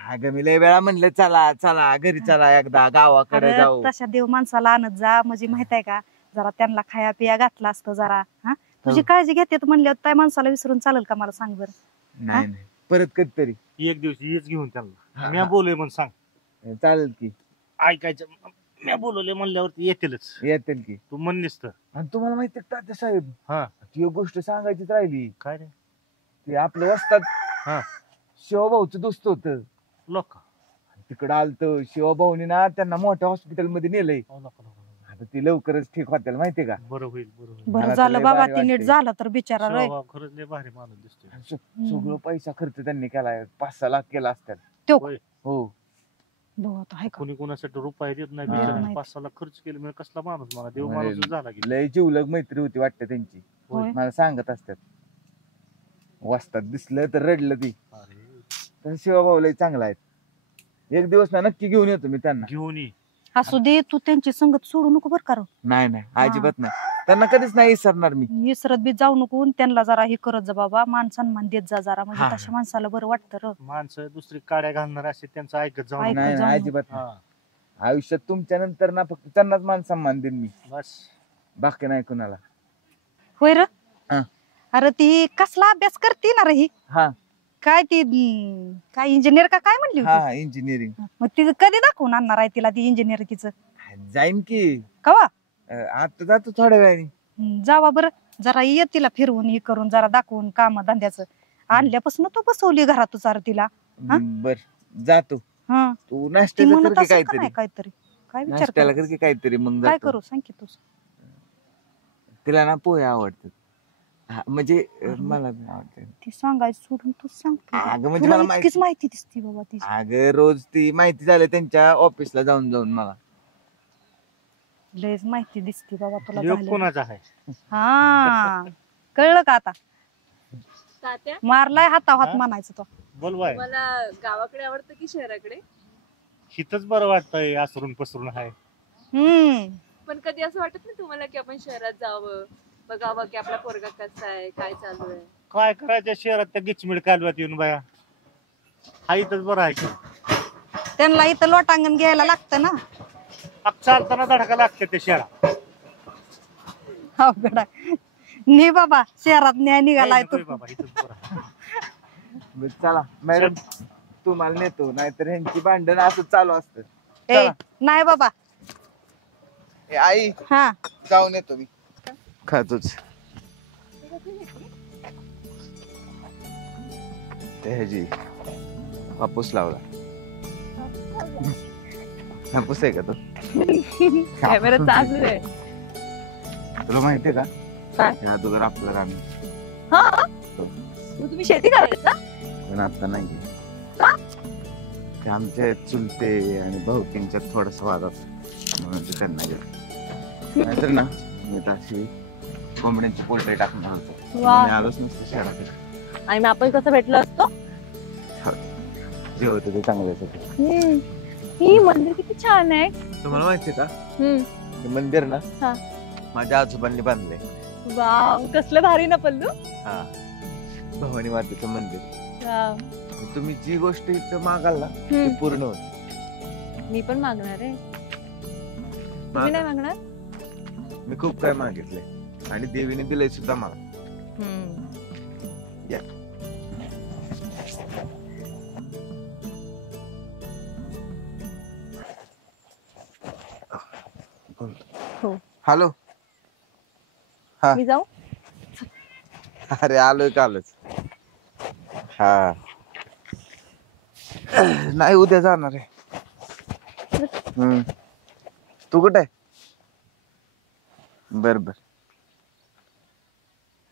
अगं मी लय वेळा म्हणलं चला चला घरी चला एकदा गावाकडे अरे जाऊ. तशा देव माणसाला आणत जा म्हणजे माहित आहे का जरा त्यांना खाया पिया घातला असतं जरा. हा तुझी हो. काळजी घेते म्हणल्यावर त्या माणसाला विसरून चालेल का मला सांग बरं? नाही नाही परत कधीतरी एक दिवशी येच घेऊन त्यांना हा, मी हा. बोललोय म्हणून सांग. चालेल की. ऐकायचं मी बोलवले म्हणल्यावरती येतीलच. येतील की. तू म्हणलीस तर. आणि तुम्हाला माहिती आहे तात्या साहेब हा ती एक गोष्ट सांगायचीच राहिली. काय रे ते आपलं वस्तात हा शिवभाऊचं दोस्त होत. लोक तिकडं आलत शिवभाऊनी ना त्यांना मोठ्या हॉस्पिटल मध्ये नेलंय. आता ती लवकरच ठीक होतील माहितीये का. बरं होईल बरं होईल. बरं मला तर झालं लय बाबा भारी ती नीट वाटतंय. झालं तर बिचारा रे. स्वभाव खरंच लय भारी माणूस दिसतोय. सगळं पैसा खर्च त्यांनी केलाय. 5-6 लाख केला असतात. तो होय. हो बघू आता आहे का? कोणी कोणासाठी रुपये देत नाही हा. बिचाऱ्याने 5-6 लाख खर्च केले म्हणजे कसला माणूस मला देव म्हणजे माणूस झाला की. लय जीवलग मैत्री होती वाटतं त्यांची. होय. मला सांगत असतात. वस्तात दिसलं तर रडलं ती. अरे तर शिवभाऊ लय चांगला आहेत. एक दिवस ना नक्की घेऊन येतो मी त्यांना. घेऊन ये. असू दे तू त्यांची संगत सोडू नको बरं का रे. नाही नाही अजिबात नाही. त्यांना कधीच नाही विसरणार मी. विसरत बी जाऊ नको आणि त्यांना जरा हे करत जा बाबा मान सन्मान देत जा जरा म्हणजे हा. तशा माणसाला बरं वाटतं र. माणसं दुसरी काड्या घालणार असे त्यांचं ऐकत जाऊ ऐक. नका. नाही जाऊ नाही नको. अजिबात नाही. हा. आयुष्यात तुमच्या नंतर ना फक्त त्यांनाच मान सन्मान देईन मी, बस बाकी नाही कुणाला. होय र हा. अरे ती कसला अभ्यास करते ना रे ही हा काय ती काय इंजिनियर का काय म्हणली होती हा इंजिनिअरिंग. मग तिचं कधी दाखवून आणणार आहे तिला ती इंजिनिअरिंगचं जाईन की कवा आता जातो थोड्या वेळाने. जावा बरं जरा ये तिला फिरवून हे करून जरा दाखवून काम धंद्याचं आणल्यापासून तो बसवली घरातच अरे तिला हा? बर जातो. हा तू ती नाश्त्याला म्हणत कर की असेल का काहीतरी, नाही काहीतरी काय विचार नाश्त्याला कर कर की काहीतरी मग काय जातो. करू सांग की तू तिला ना पोहे आवडतात. हा, म्हणजे मला पण आवडतात. ती सांगायचं सोडून तू सांग अगं म्हणजे तुला मला इतकीच माहिती दिसती बाबा ती अगं रोज ती माहिती झालं त्यांच्या ऑफिसला जाऊन जाऊन मला. लयच माहिती दिसती बाबा तुला योग झालेली. कोणाचा आहे? हा कळलं का आता तात्या मारलाय हातावात हा? म्हणायचं तो बोल बाय. मला गावाकडे आवडतं की शहराकडे? हिथंच बरं वाटतंय आसरून पसरून आहे. पण कधी असं वाटत नाही तुम्हाला की आपण शहरात जावं, बघावं की आपला पोरगा कसा आहे, काय चालू आहे? काय करायचं शहरात त्या गिचमिड कालव्यात येऊन बाया, हा इथंच बरं आहे की. त्यांना इथं लोटांगण घ्यायला लागतं ना चालताना धडका लागते ते शहरात. अवघड आहे. ने बाबा शहरात न्याय निघालाय तू नाही बाबा इथंच बरं आहे. बरं, चला मॅडम तुम्हाला नेतो, नाहीतर ह्यांची भांडण असं चालू असतं. ए नाही बाबा ए, आई हा जाऊन येतो मी. खातोच ते ह्याची हापूस लावला. हापूस आहे का तो? कॅमेरा चालू आहे. तुला माहितीये का काय? ह्या अगोदर आपलं रान हा मग तुम्ही शेती करायचा? पण आता नाही. ते आमच्या चुलते आणि भाऊकींच्यात थोडासा वाद असतो म्हणून ते त्यांना गेलं. नाहीतर ना मी तर अशी कोंबड्यांची पोल्ट्री टाकणार होतो. वा. मी आलोच नसतो शहराकडे. आणि मग आपण कसं भेटलो असतो? जे होतं ते चांगल्यासाठी. ही मंदिर किती छान आहे. तुम्हाला माहितीये का हे मंदिर ना हा. माझ्या आजोबांनी बांधलंय. वाव कसलं भारी ना पल्लू. हा भवानी मातेचं मंदिर. वाव. तुम्ही जी गोष्ट इथं मागाल ना ती पूर्ण होते. मी पण मागणार आहे. तुम्ही नाही मागणार? मी खूप काय मागितलंय आणि देवीने दिलंय सुद्धा मला. या. हो. हॅलो. हा. मी जाऊ? अरे आलोय कालच. हा नाही उद्या जाणार आहे. तू कुठे आहे? बर बर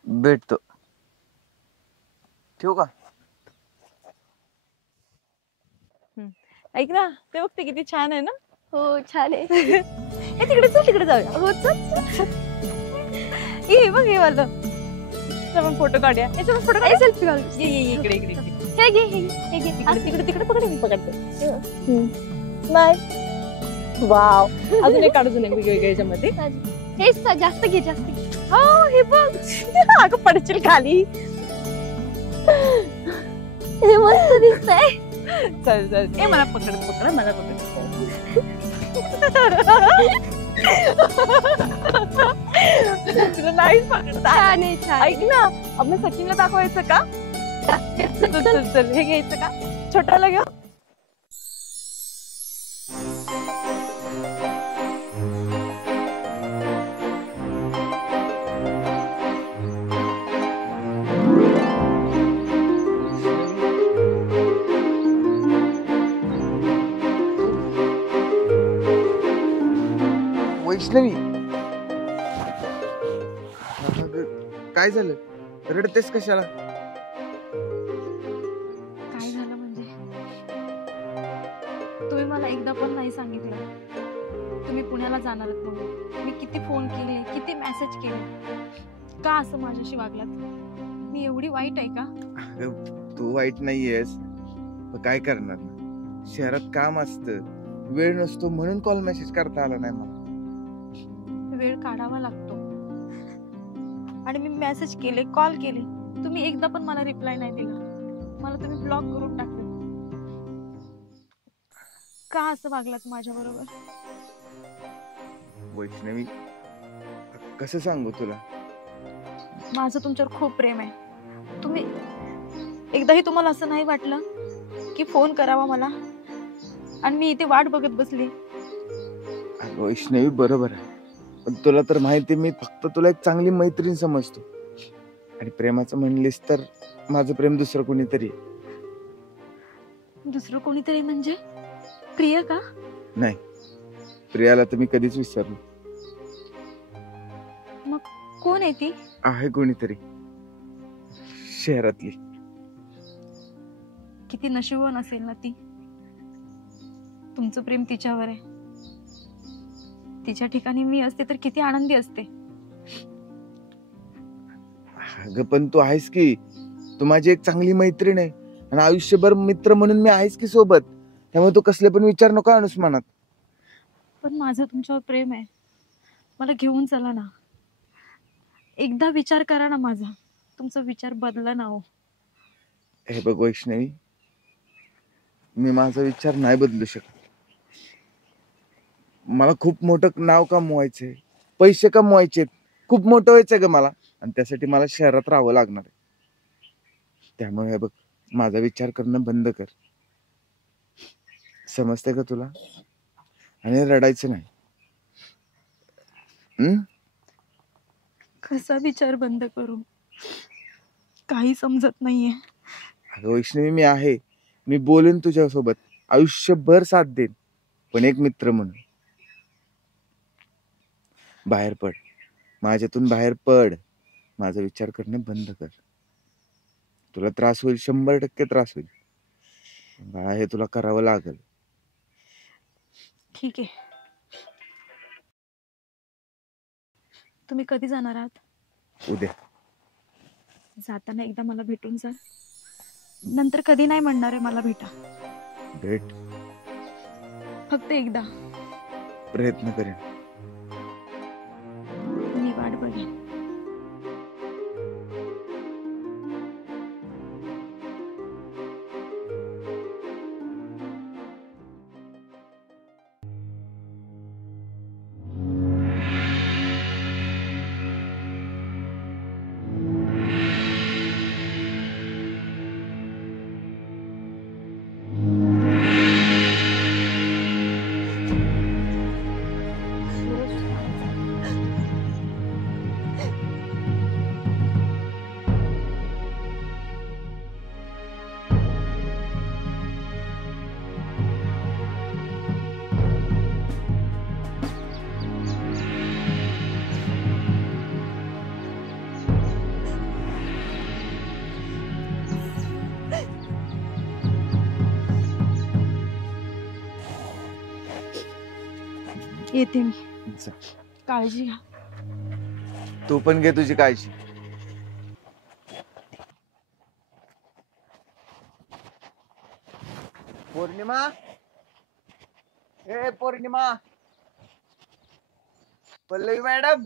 भेटतो. ठेवू का? ऐक ना ते बघते किती छान आहे ना. हो छान आहे. ए तिकडे चल, तिकडे जाऊया. हो चल. ये बघ हे वाला. आपण फोटो काढूया. याच्यावर फोटो काढ. सेल्फी घाल. ये ये ये, इकडे इकडे इकडे. हे घे हे घे तिकडे तिकडे तिकडे पकड, मी पकडते. नाही वाव. अजून एक काढू, अजून एक वेगवेगळ्या याच्यामध्ये. हेच जास्त घे जास्त घे. हो हे बघ. अगं पडशील खाली. हे मस्त दिसतंय. चल चल. ए मला पकड पकड, मला पकड. तुला नाहीच पकडत. छान आहे छान. ऐक ना आपण सचिनला दाखवायचं का? चल चल चल. हे घ्यायचं का? छोट्याला घेऊ. वैष्णवी काय झालं? रडतेस कशाला? काय झालं म्हणजे? तुम्ही मला एकदा पण नाही सांगितलं तुम्ही पुण्याला जाणार आहात म्हणून. मी किती फोन केले, किती मेसेज केले. का असं माझ्याशी वागलात? मी एवढी वाईट आहे का? तू वाईट नाहीयेस. मग काय करणार ना, शहरात काम असतं, वेळ नसतो म्हणून कॉल मेसेज करता आला नाही मला. वेळ काढावा लागतो. आणि मी मेसेज केले, कॉल केले, तुम्ही एकदा पण मला रिप्लाय नाही दिला. मला तुम्ही ब्लॉक करून टाकले. का असं वागलात माझ्या बरोबर? वैष्णवी, कसं सांगू तुला? माझं तुमच्यावर खूप प्रेम आहे. तुम्ही एकदाही तुम्हाला असं नाही वाटलं की फोन करावा मला आणि मी इथे वाट बघत बसली? अगं वैष्णवी, बरोबर आहे, पण तुला तर माहिती, मी फक्त तुला एक चांगली मैत्रीण समजतो. आणि प्रेमाचं म्हणलीस तर माझं प्रेम दुसरं कोणीतरी आहे. दुसरं कोणीतरी म्हणजे प्रिया का? नाही, प्रियाला तर मी कधीच विसरलो. कोण आहे ती? आहे कोणीतरी शहरातली. किती नशीबवान असेल ना ती. तुमचं प्रेम तिच्यावर आहे. तिच्या ठिकाणी मी असते तर किती आनंदी असते. अगं पण तू आहेस की, तू माझी एक चांगली मैत्रीण आहे आणि आयुष्यभर मित्र म्हणून मी आहेस की सोबत. त्यामुळे तू कसले पण विचार नको आणूस मनात. पण माझं तुमच्यावर प्रेम आहे. मला घेऊन चला ना. एकदा विचार करा ना माझा. तुमचा विचार बदला ना हो. हे बघ वैष्णवी, मी माझा विचार नाही बदलू शकत. मला खूप मोठं नाव कमवायचंय, पैसे कमवायचे, खूप मोठं व्हायचंय ग मला, आणि त्यासाठी मला शहरात राहावं लागणार आहे. त्यामुळे हे बघ, माझा विचार करणं बंद कर. समजते का तुला? आणि रडायचं नाही. कसा विचार बंद करू? काही समजत नाहीये. अगं वैष्णवी, मी आहे, मी बोलेन तुझ्यासोबत, आयुष्यभर साथ देईन, पण एक मित्र म्हणून. बाहेर पड, माझ्यातून बाहेर पड. माझा विचार करणं बंद कर. तुला त्रास होईल, 100% त्रास होईल, बाळा, हे तुला करावं लागेल. ठीक आहे. तुम्ही कधी जाणार आहात? उद्या. जाताना एकदा मला भेटून जा. नंतर कधी नाही म्हणणार आहे मला भेटा. भेट. फक्त एकदा. प्रयत्न करेन. मी वाट बघेन. येते मी. जा. काळजी घ्या. तू पण घे तुझी काळजी. पौर्णिमा, ए पौर्णिमा, पल्लवी मॅडम,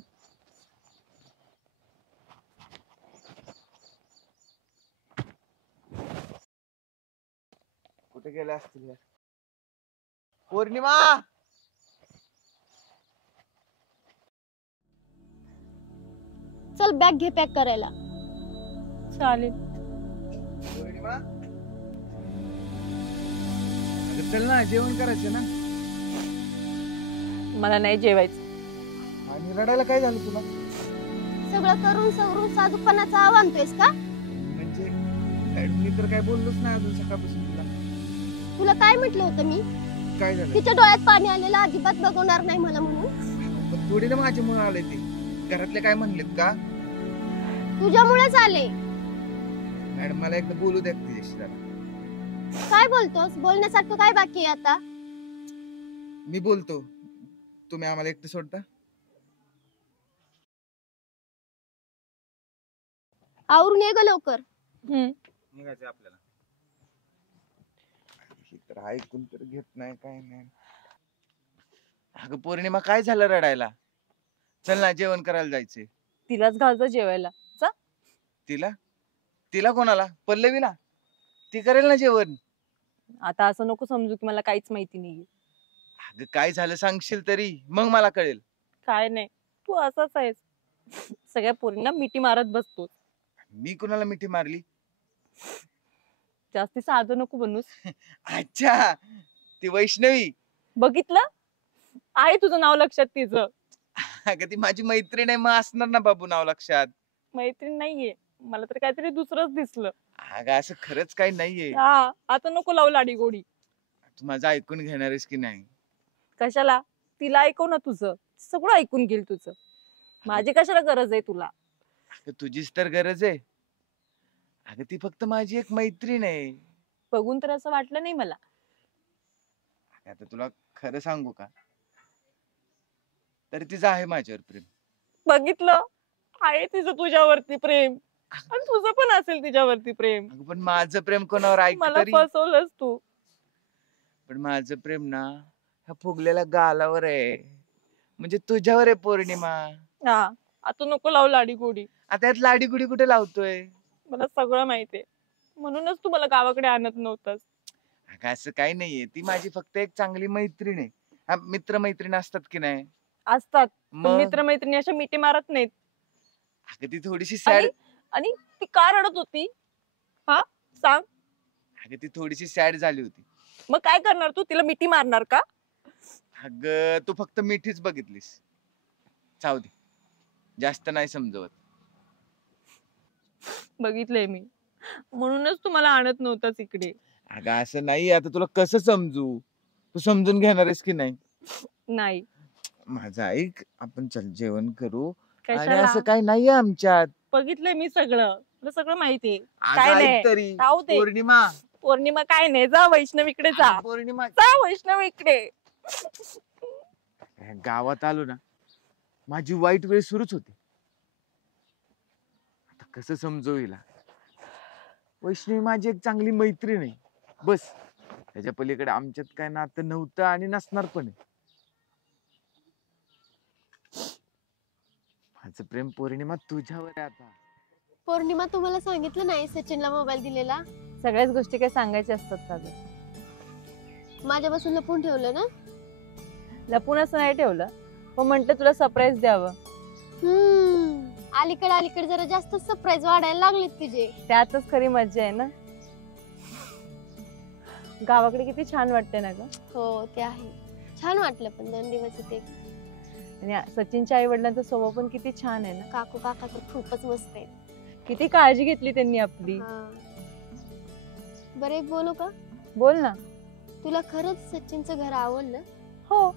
कुठे गेल्या असतील या? पौर्णिमा, चल बॅग घे पॅक करायला. चालेल. पौर्णिमा, अगं चल ना, जेवण करायचं ना. मला नाही जेवायचं. आणि रडायला काय झालं तुला? सगळं करून सवरून साधूपणाचा आव आणतोयस का? म्हणजे मी तर काय बोललोच नाही अजून सकाळपासून तुला. तुला काय म्हटलं होतं मी? काय झालं? तिच्या डोळ्यात पाणी आलेलं अजिबात बघवणार नाही मला म्हणून. पण थोडी ना माझ्या मुळे आले ते. घरातले काय म्हणलेत का? तुझ्यामुळेच आले. मॅडम, मला एकदा बोलू द्या तिच्याशी जरा. काय बोलतोस? बोलण्यासारखं काय बाकी आहे आता? मी बोलतो, तुम्ही आम्हाला एकटं सोडता? आवरून ये ग लवकर. निघायचं आपल्याला. ही तर ऐकून तर घेत नाही, काय नाही. अगं पौर्णिमा, काय झालं रडायला? चल ना, जेवण करायला जायचंय. तिलाच घालतो जेवायला. जा. तिला? तिला कोणाला? पल्लवीला? ती करेल ना जेवण. आता असं नको समजू की मला काहीच माहिती नाहीये. अगं काय झालं सांगशील तरी मग मला कळेल. काय नाही, तू असाच आहेस. सगळ्या पोरींना मिठी मारत बसतो. मी कुणाला मिठी मारली? जास्ती साधं नको बनूस. अच्छा, ती वैष्णवी. बघितलं, आहे तुझं नाव लक्षात तिचं. अगं ती माझी मैत्रीण आहे, मग असणार ना बाबू नाव लक्षात. मैत्रीण नाहीये, मला तर काहीतरी दुसरंच दिसलं. अगं असं खरंच काही नाहीये. हा, आता नको लावू लाडी गोडी. तू माझं ऐकून घेणार आहेस की नाही? कशाला? तिला ऐकव ना तुझं, सगळं ऐकून घेईल तुझं. माझी कशाला गरज आहे तुला? अगं तुझीच तर गरज आहे. अगं ती फक्त माझी एक मैत्रीण आहे. बघून तर असं वाटलं नाही मला. आता तुला खरं सांगू का, तरी तिचं आहे माझ्यावर प्रेम. बघितलं, आहे तिचं तुझ्यावरती प्रेम, आणि तुझं पण असेल तिच्यावरती प्रेम. अगं पण माझं प्रेम कोणावर ऐक मला तरी. फसवलंस तू. पण माझं प्रेम ना ह्या फुगलेल्या गालावर आहे, म्हणजे तुझ्यावर आहे पौर्णिमा. हा, आता नको लावू लाडी गोडी. आता यात लाडी गुडी कुठे लावतोय? मला सगळं माहितीये, म्हणूनच तू मला गावाकडे आणत नव्हतास. अगं असं काही नाहीये, ती माझी फक्त एक चांगली मैत्रीण आहे. हा, मित्र मैत्रीण असतात की नाही? असतात, पण मग मित्रमैत्रिणी अशा मिठी मारत नाहीत. अगं ती थोडीशी सॅड. आणि ती का रडत होती? हा, सांग. अगं ती थोडीशी सॅड झाली होती. मग काय करणार तू? तिला मिठी मारणार का? अगं तू फक्त मिठीच बघितलीस. जाऊ दे, जास्त नाही समजवत. बघितलंय मी, म्हणूनच तू मला आणत नव्हतास इकडे. अगं असं नाही, आता तुला कसं समजू? तू समजून घेणार आहेस की नाही? नाही. माझं ऐक, आपण चल जेवण करू. आणि कशाला? असं काही नाहीये आमच्यात. बघितलंय मी सगळं, तुला सगळं माहितीये. अगं काय ऐक नाही. तरी. राहू दे. पौर्णिमा. पौर्णिमा काय नाही, जा वैष्णवीकडे जा. अगं पौर्णिमा. जा वैष्णवीकडे. गावात आलो ना, माझी वाईट वेळ सुरूच होती. आता कसं समजू हिला? वैष्णवी माझी एक चांगली मैत्रीण आहे, बस. त्याच्या पलीकडे आमच्यात काय नातं नव्हतं आणि नसणार पण आहे. माझं प्रेम पौर्णिमा तुझ्यावर आहे आता. पौर्णिमा, तुम्हाला सांगितलं नाही सचिनला मोबाईल दिलेला? सगळ्याच गोष्टी काय सांगायच्या असतात का ग? माझ्यापासून लपून ठेवलं ना? लपून असं नाही ठेवलं, पण म्हंटल तुला सरप्राईज द्यावं. अलीकडे जरा जास्त सरप्राईज वाढायला लागलेत तुझे. त्यातच खरी मज्जा आहे ना. गावाकडे किती छान वाटते ना ग. हो, ते आहे. छान वाटलं, पण 2 दिवस इथे. आणि सचिनच्या आई वडिलांचा स्वभाव पण किती छान आहे ना. काकू काका तर खूपच मस्त आहे. किती काळजी घेतली त्यांनी आपली. बरं, एक बोलू का? बोल ना. तुला खरंच सचिनचं घर आवडलं? हो.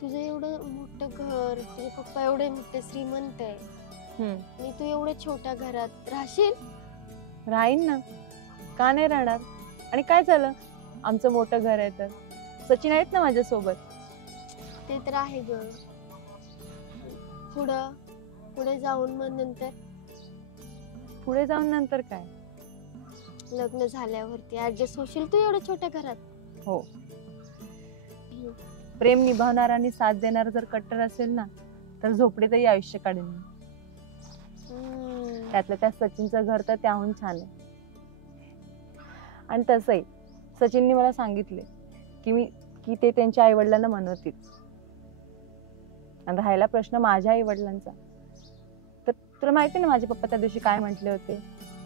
तुझं एवढं मोठं घर, तुझे पप्पा एवढे मोठे श्रीमंत आहे, आणि तू एवढ्या छोट्या घरात राहशील? राहीन ना, का नाही राहणार? आणि काय झालं, आमचं मोठं घर आहे तर सचिन आहेत ना माझ्या सोबत. ते तर आहे ग. पुढे जाऊन मग नंतर? पुढे जाऊन नंतर काय? लग्न झाल्यावरती ऍडजस्ट होशील तू एवढ्या छोट्या घरात? हो. प्रेम निभावणार आणि साथ देणार जर कट्टर असेल ना, तर झोपडीतही आयुष्य काढेन मी. त्यातलं त्या सचिनचं घर तर त्याहून छान आहे. आणि तसंही सचिनने मला सांगितले की ते त्यांच्या आई वडिलांना म्हणवतील. आणि राहिला प्रश्न माझ्या आई वडिलांचा, तर तुला माहिती ना माझे पप्पा त्या दिवशी काय म्हटले होते,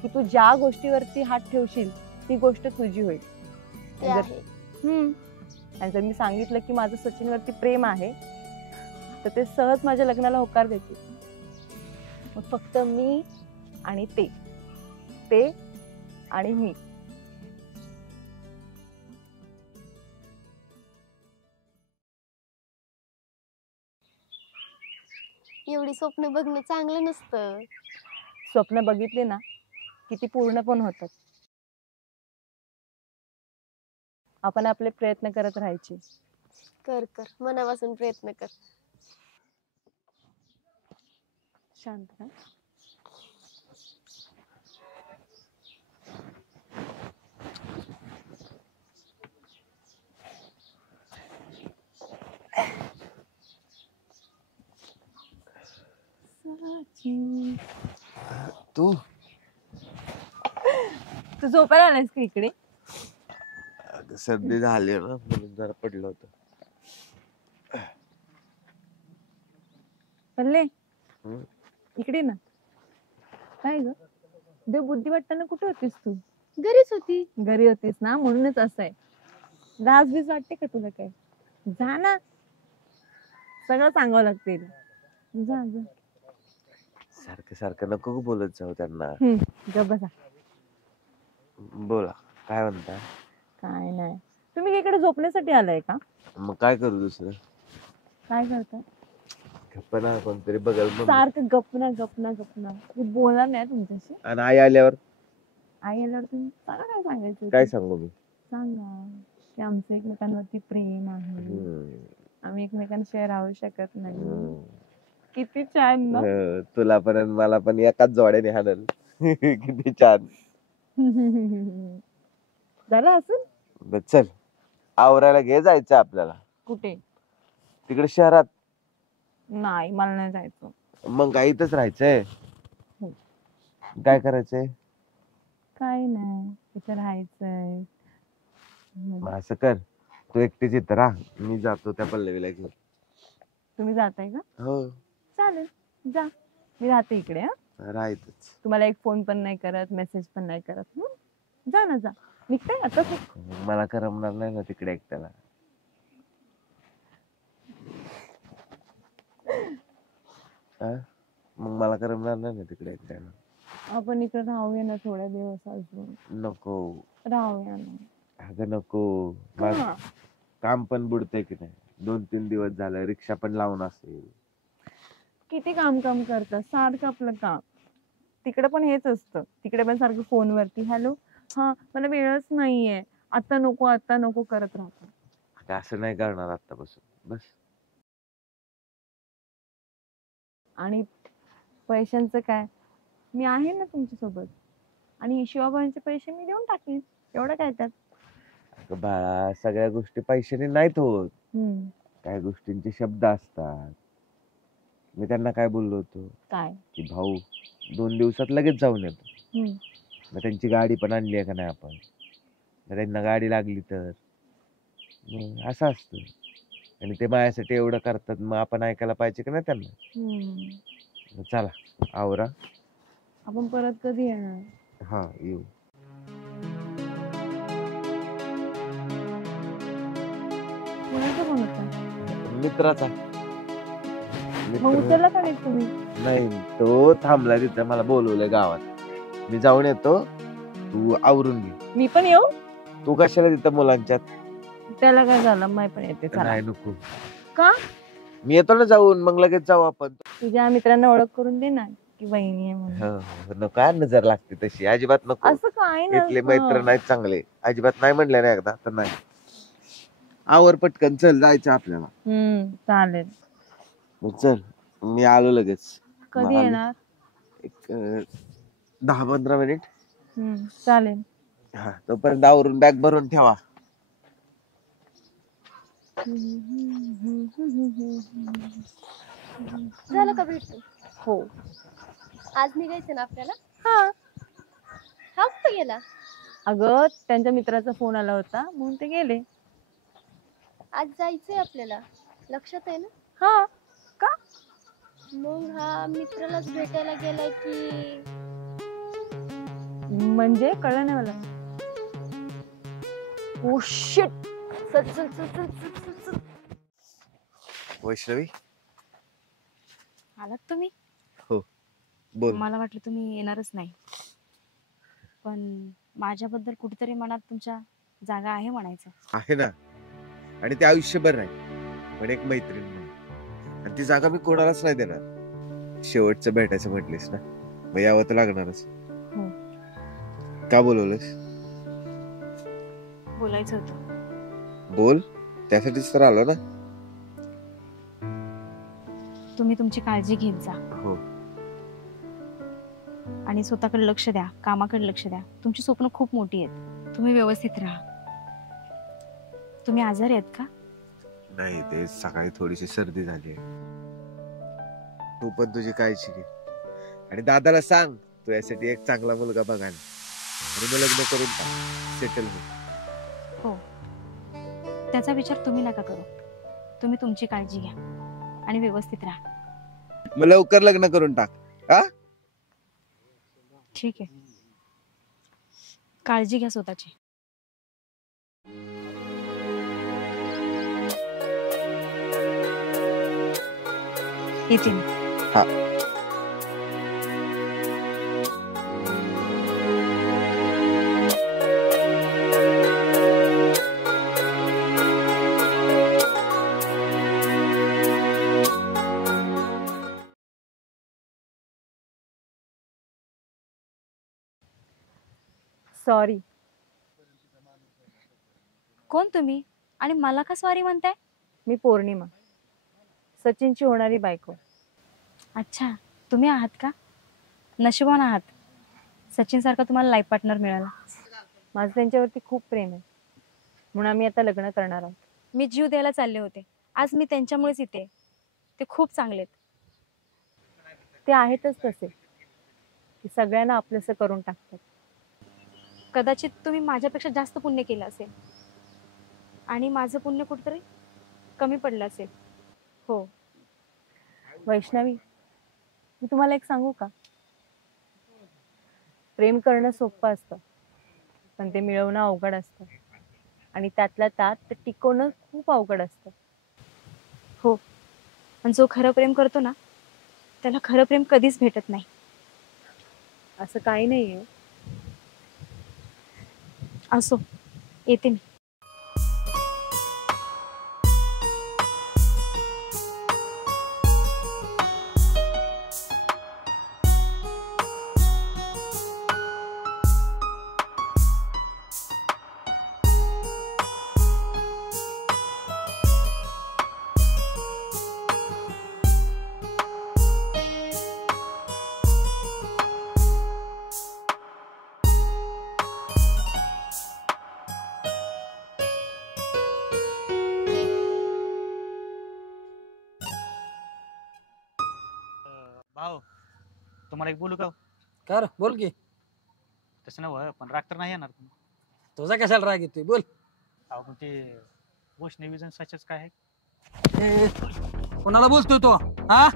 की तू ज्या गोष्टीवरती हात ठेवशील ती गोष्ट तुझी होईल. आणि जर मी सांगितलं की माझं सचिनवरती प्रेम आहे, तर ते सहज माझ्या लग्नाला होकार देतील. मग फक्त मी आणि ते आणि मी. एवढी स्वप्न बघणं चांगलं नसतं. स्वप्न बघितली ना किती पूर्ण पण होतात. आपण आपले प्रयत्न करत राहायचे. कर मनापासून प्रयत्न कर. शांत ना. तू झोपायला आलायस का इकडे? सर्दी झाली ना म्हणून जरा पडलं होतं. पल्ले हम्म. इकडे ना. काय ग देव बुद्धी वाटताना कुठे होतीस तू? घरीच होती. घरी होतीस ना म्हणूनच असं आहे. लाज बीज वाटते का तुला काय? जा ना, सगळं सांगावं लागते. जा जा. सारखं सारखं नको बोलत जाऊ त्यांना. गप बसा. बोला काय म्हणता? काय नाही, तुम्ही इकडे झोपण्यासाठी आलाय का? मग काय करू दुसरं? काय करता? गप्पा कोणतरी बघल मग. सारखं गपना गपना गपना. मी बोलणार नाही तुमच्याशी. आणि आई आल्यावर आई आल्यावर तुम्ही सांगा काय सांगायचं. काय सांगू मी? सांगा की आमचं एकमेकांवरती प्रेम आहे, आम्ही एकमेकांशिवाय राहू शकत नाही. किती छान ना. तुला पण आणि मला पण एकाच जोड्याने हाणल. किती छान. झालं असं. चल आवरायला घे, जायचं आपल्याला कुठे? तिकडे शहरात. नाही मला नाही जायचं. मग काय इथंच राहायचंय? काय करायचंय? काय नाही, इथे राहायचंय. मग असं कर, तू एकटीच इथं राहा, मी जातो त्या पल्लवीला घेऊन. तुम्ही जाताय का? हो चालेल, जा. मी राहते इकडे. राहायचंच. तुम्हाला एक फोन पण नाही करत, मेसेज पण नाही करत. जा ना, जा. निघताय आता? मला करमणार नाही ना तिकडे एकट्याला. मग मला करमणार नाही ना तिकडे एकट्याला. आपण इकडे राहूया ना थोड्या दिवस अजून. नको. राहूया ना. अगं नको, माझं काम पण बुडतंय की नाही. 2-3 दिवस झालं, रिक्षा पण लावून असेल. किती काम करतात सारखं आपलं काम. तिकडे पण हेच असतं. तिकडे पण सारखं फोनवरती हॅलो, हा मला वेळच नाहीये, आता नको करत राहतो. असं नाही करणार आतापासून, बस. आणि पैशांचं काय, मी आहे ना तुमच्या सोबत. आणि शिवाबाईंचे पैसे मी देऊन टाकेन, एवढं काय त्यात. अगं बाळा, सगळ्या गोष्टी पैशाने नाहीत होत. काही गोष्टींचे शब्द असतात. मी त्यांना काय बोललो होतो? काय की भाऊ 2 दिवसात लगेच जाऊन येतो. मग त्यांची गाडी पण आणली आहे का नाही आपण? मग त्यांना गाडी लागली तर असं असतं. आणि ते माझ्यासाठी एवढं करतात, मग आपण ऐकायला पाहिजे का नाही त्यांना? चला आवरा. आपण परत कधी येणार? हा येऊ. कोणाचा फोन होता? मित्राचा. मग उचलला का नाही तुम्ही? नाही, तो थांबला तिथं, मला बोलवलंय गावात. मी जाऊन येतो, तू आवरून घे. मी पण येऊ? तू कशाला तिथं मुलांच्यात? त्याला काय झालं, मी पण येते. नाही नको. का? मी येतो ना जाऊन, मग लगेच जाऊ आपण. तुझ्या मित्रांना ओळख करून दे ना की वहिनी आहे म्हणून. नको, काय नजर लागते तशी, अजिबात नको. असं काय ना, इथले मैत्र नाहीत चांगले, अजिबात नाही म्हणले ना एकदा तर नाही. आवर पटकन, चल जायचं आपल्याला. चालेल. मग चल, मी आलो लगेच. कधी येणार? एक 10-15 मिनिट. चालेल. हा, तोपर्यंत आवरून बॅग भरून ठेवा. झालं का भेटून? हो. आज निघायचं ना आपल्याला? हा कुठे गेला? अगं त्यांच्या मित्राचा फोन आला होता म्हणून ते गेले. आज जायचंय आपल्याला, लक्षात आहे ना? हा. का? मग हा मित्रालाच भेटायला गेलाय की? म्हणजे कळलं नाही मला. Oh shit. चल चल चल चल चल चल. वैष्णवी, आलात तुम्ही? हो बोल. मला वाटलं तुम्ही येणारच नाही, पण माझ्याबद्दल कुठेतरी मनात तुमच्या जागा आहे म्हणायचं. आहे ना, आणि ते आयुष्यभर नाही, पण एक मैत्रीण म्हणून. आणि ती जागा मी कोणालाच नाही देणार. शेवटचं भेटायचं म्हटलीस ना, मग यावं तर लागणारच. का बोलवलंस? बोलायचं होतं. बोल, त्यासाठीच तर आलो ना. तुम्ही तुमची काळजी घेत जा. हो. आणि स्वतःकडे लक्ष द्या, कामाकडे लक्ष द्या. तुमची स्वप्न खूप मोठी आहेत, तुम्ही व्यवस्थित राहा. तुम्ही आजारी आहेत का? नाही, ते सकाळी थोडीशी सर्दी झाली. तू पण तुझी काळजी घे. आणि दादाला सांग तू यासाठी एक चांगला मुलगा बघायला, आणि मग लग्न करून सेटल हो. त्याचा विचार तुम्ही नका करू. तुम्ही तुमची काळजी घ्या आणि व्यवस्थित राहा. मग लवकर लग्न करून टाक. ठीक आहे, काळजी घ्या स्वतःची. येते मी. हा. सॉरी. कोण तुम्ही आणि मला का सॉरी म्हणताय? मी पौर्णिमा, सचिनची होणारी बायको. अच्छा, तुम्ही आहात का? नशिबान आहात, सचिन सारखा तुम्हाला लाईफ पार्टनर मिळाला. माझं त्यांच्यावरती खूप प्रेम आहे, म्हणून आम्ही आता लग्न करणार आहोत. मी जीव द्यायला चालले होते, आज मी त्यांच्यामुळेच इथे. ते खूप चांगलेत. ते आहेतच तसे, की सगळ्यांना आपलंसं करून टाकतात. कदाचित तुम्ही माझ्यापेक्षा जास्त पुण्य केलं असेल आणि माझं पुण्य कुठेतरी कमी पडलं असेल. हो वैष्णवी, मी तुम्हाला एक सांगू का? प्रेम करणं सोपं असतं, पण ते मिळवणं अवघड असतं, आणि त्यातल्या त्यात ते टिकवणं खूप अवघड असतं. हो, पण जो खरं प्रेम करतो ना, त्याला खरं प्रेम कधीच भेटत नाही. असं काही नाहीये. असो, येते मी. भाऊ, तुम्हाला एक बोलू का? कर बोल की. तसं नव्ह, पण राग तर नाही येणार तुम्ही? तुझा कशाला राग येतोय, बोल. अहो पण ते वैष्णवीजन सचच काय आहे? ए, कोणाला बोलतोय तो? हा,